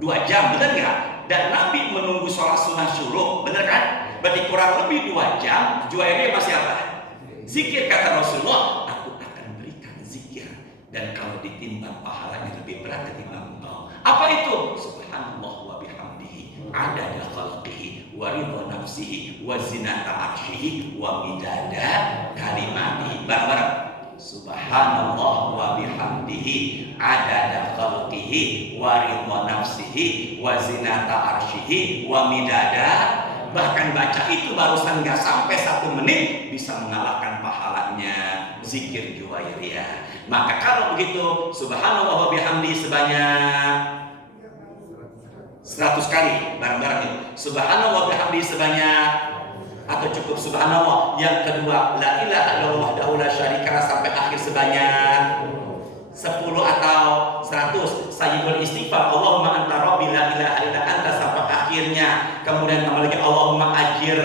2 jam, benar nggak? Dan Nabi menunggu sholat sunnah syuruk, benar kan? Berarti kurang lebih 2 jam. Juwairiyah masih apa? Zikir. Kata Rasulullah, aku akan berikan zikir, dan kalau ditimbang pahalanya lebih berat ketimbang engkau. Apa itu? Subhanallah wa bihamdihi, adada khalqihi, wa ridha nafsihi, wa zinata arsyihi, wa midada kalimatihi. Bareng-bareng. Subhanallah wa bihamdihi, adada khalqihi, wa ridha nafsihi, wa zinata arsyihi, wa midada. Bahkan baca itu barusan nggak sampai 1 menit bisa mengalahkan pahalanya zikir Juwairiyah. Maka kalau begitu, subhanallah wa bihamdihi sebanyak 100 kali bareng-bareng itu. Subhanallah wa bihamdihi sebanyak, atau cukup subhanallah. Yang kedua, la ilaha illallah wahdahu la syarikalah sampai akhir sebanyak 10 atau 100. Sayyidul istighfar, Allahumma anta rabbi la ilaha illa anta sampai akhirnya. Kemudian tambah lagi Allahumma ajir,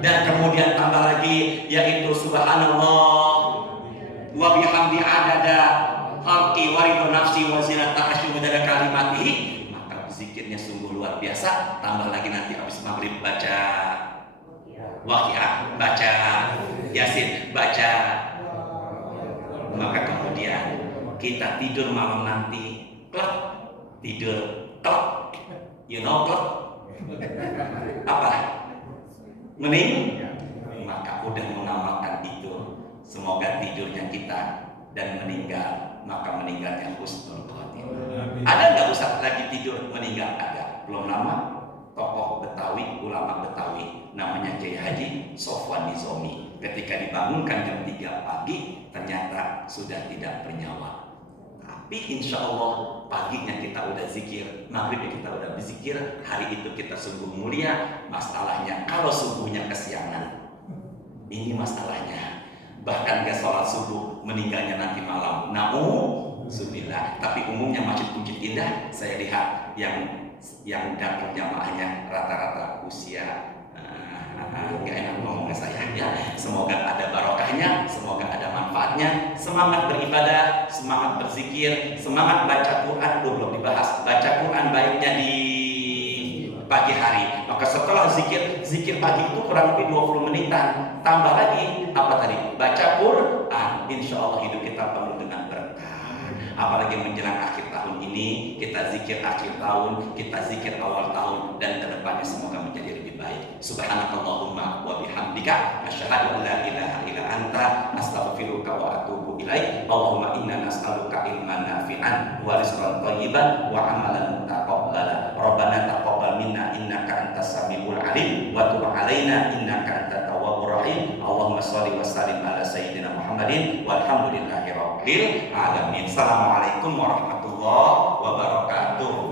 dan kemudian tambah lagi yaitu subhanallah wa bihamdi adada khalqi wa ridha nafsi wa zinata arsyi wa kalimatihi. Maka zikirnya sungguh luar biasa. Tambah lagi nanti habis maghrib baca Waqiah, baca Yasin, baca. Maka kemudian kita tidur malam nanti, klek, tidur, klek, you know klek, apa? Mening. Maka udah mengamalkan itu. Semoga tidurnya kita dan meninggal, maka meninggalnya husnul khotimah. Ada nggak Ustaz lagi tidur meninggal? Ada. Belum lama tokoh Betawi, ulama Betawi, namanya Kiai Haji Sofwan Nizomi. Ketika dibangunkan jam 3 pagi, ternyata sudah tidak bernyawa. Tapi insya Allah paginya kita udah zikir, maghribnya kita udah berzikir. Hari itu kita sungguh mulia. Masalahnya kalau subuhnya kesiangan, ini masalahnya. Bahkan ke sholat subuh meninggalnya nanti malam. Na'udzubillah. Tapi umumnya Masjid Bukit Indah saya lihat yang datang jamaahnya rata-rata usia nggak enak ngomongnya saya ya. Semoga ada barokahnya, semoga ada manfaatnya. Semangat beribadah, semangat berzikir, semangat baca Quran. Belum dibahas baca Quran baiknya di pagi hari. Maka setelah zikir pagi itu kurang lebih 20 menitan. Tambah lagi apa tadi? Baca Quran. Insya Allah hidup kita penuh dengan berkah. Apalagi menjelang akhir tahun ini, kita zikir akhir tahun, kita zikir awal tahun, dan kedepannya semoga menjadi lebih baik. Subhanakallahumma wa bihamdika asyhadu an la ilaha illa anta astaghfiruka wa atubu ilaik. Allahumma inna nas'aluka ilman nafi'an wa rizqan thayyiban wa amalan mutaqabbala. Rabbana taqabbal minna innaka antas samiul alim wa tub alaina innaka antat tawwabur rahim. Allahumma shalli wa sallim ala sayyidina Muhammadin walhamdulillahi rabbil alamin. Assalamualaikum warahmatullahi wabarakatuh.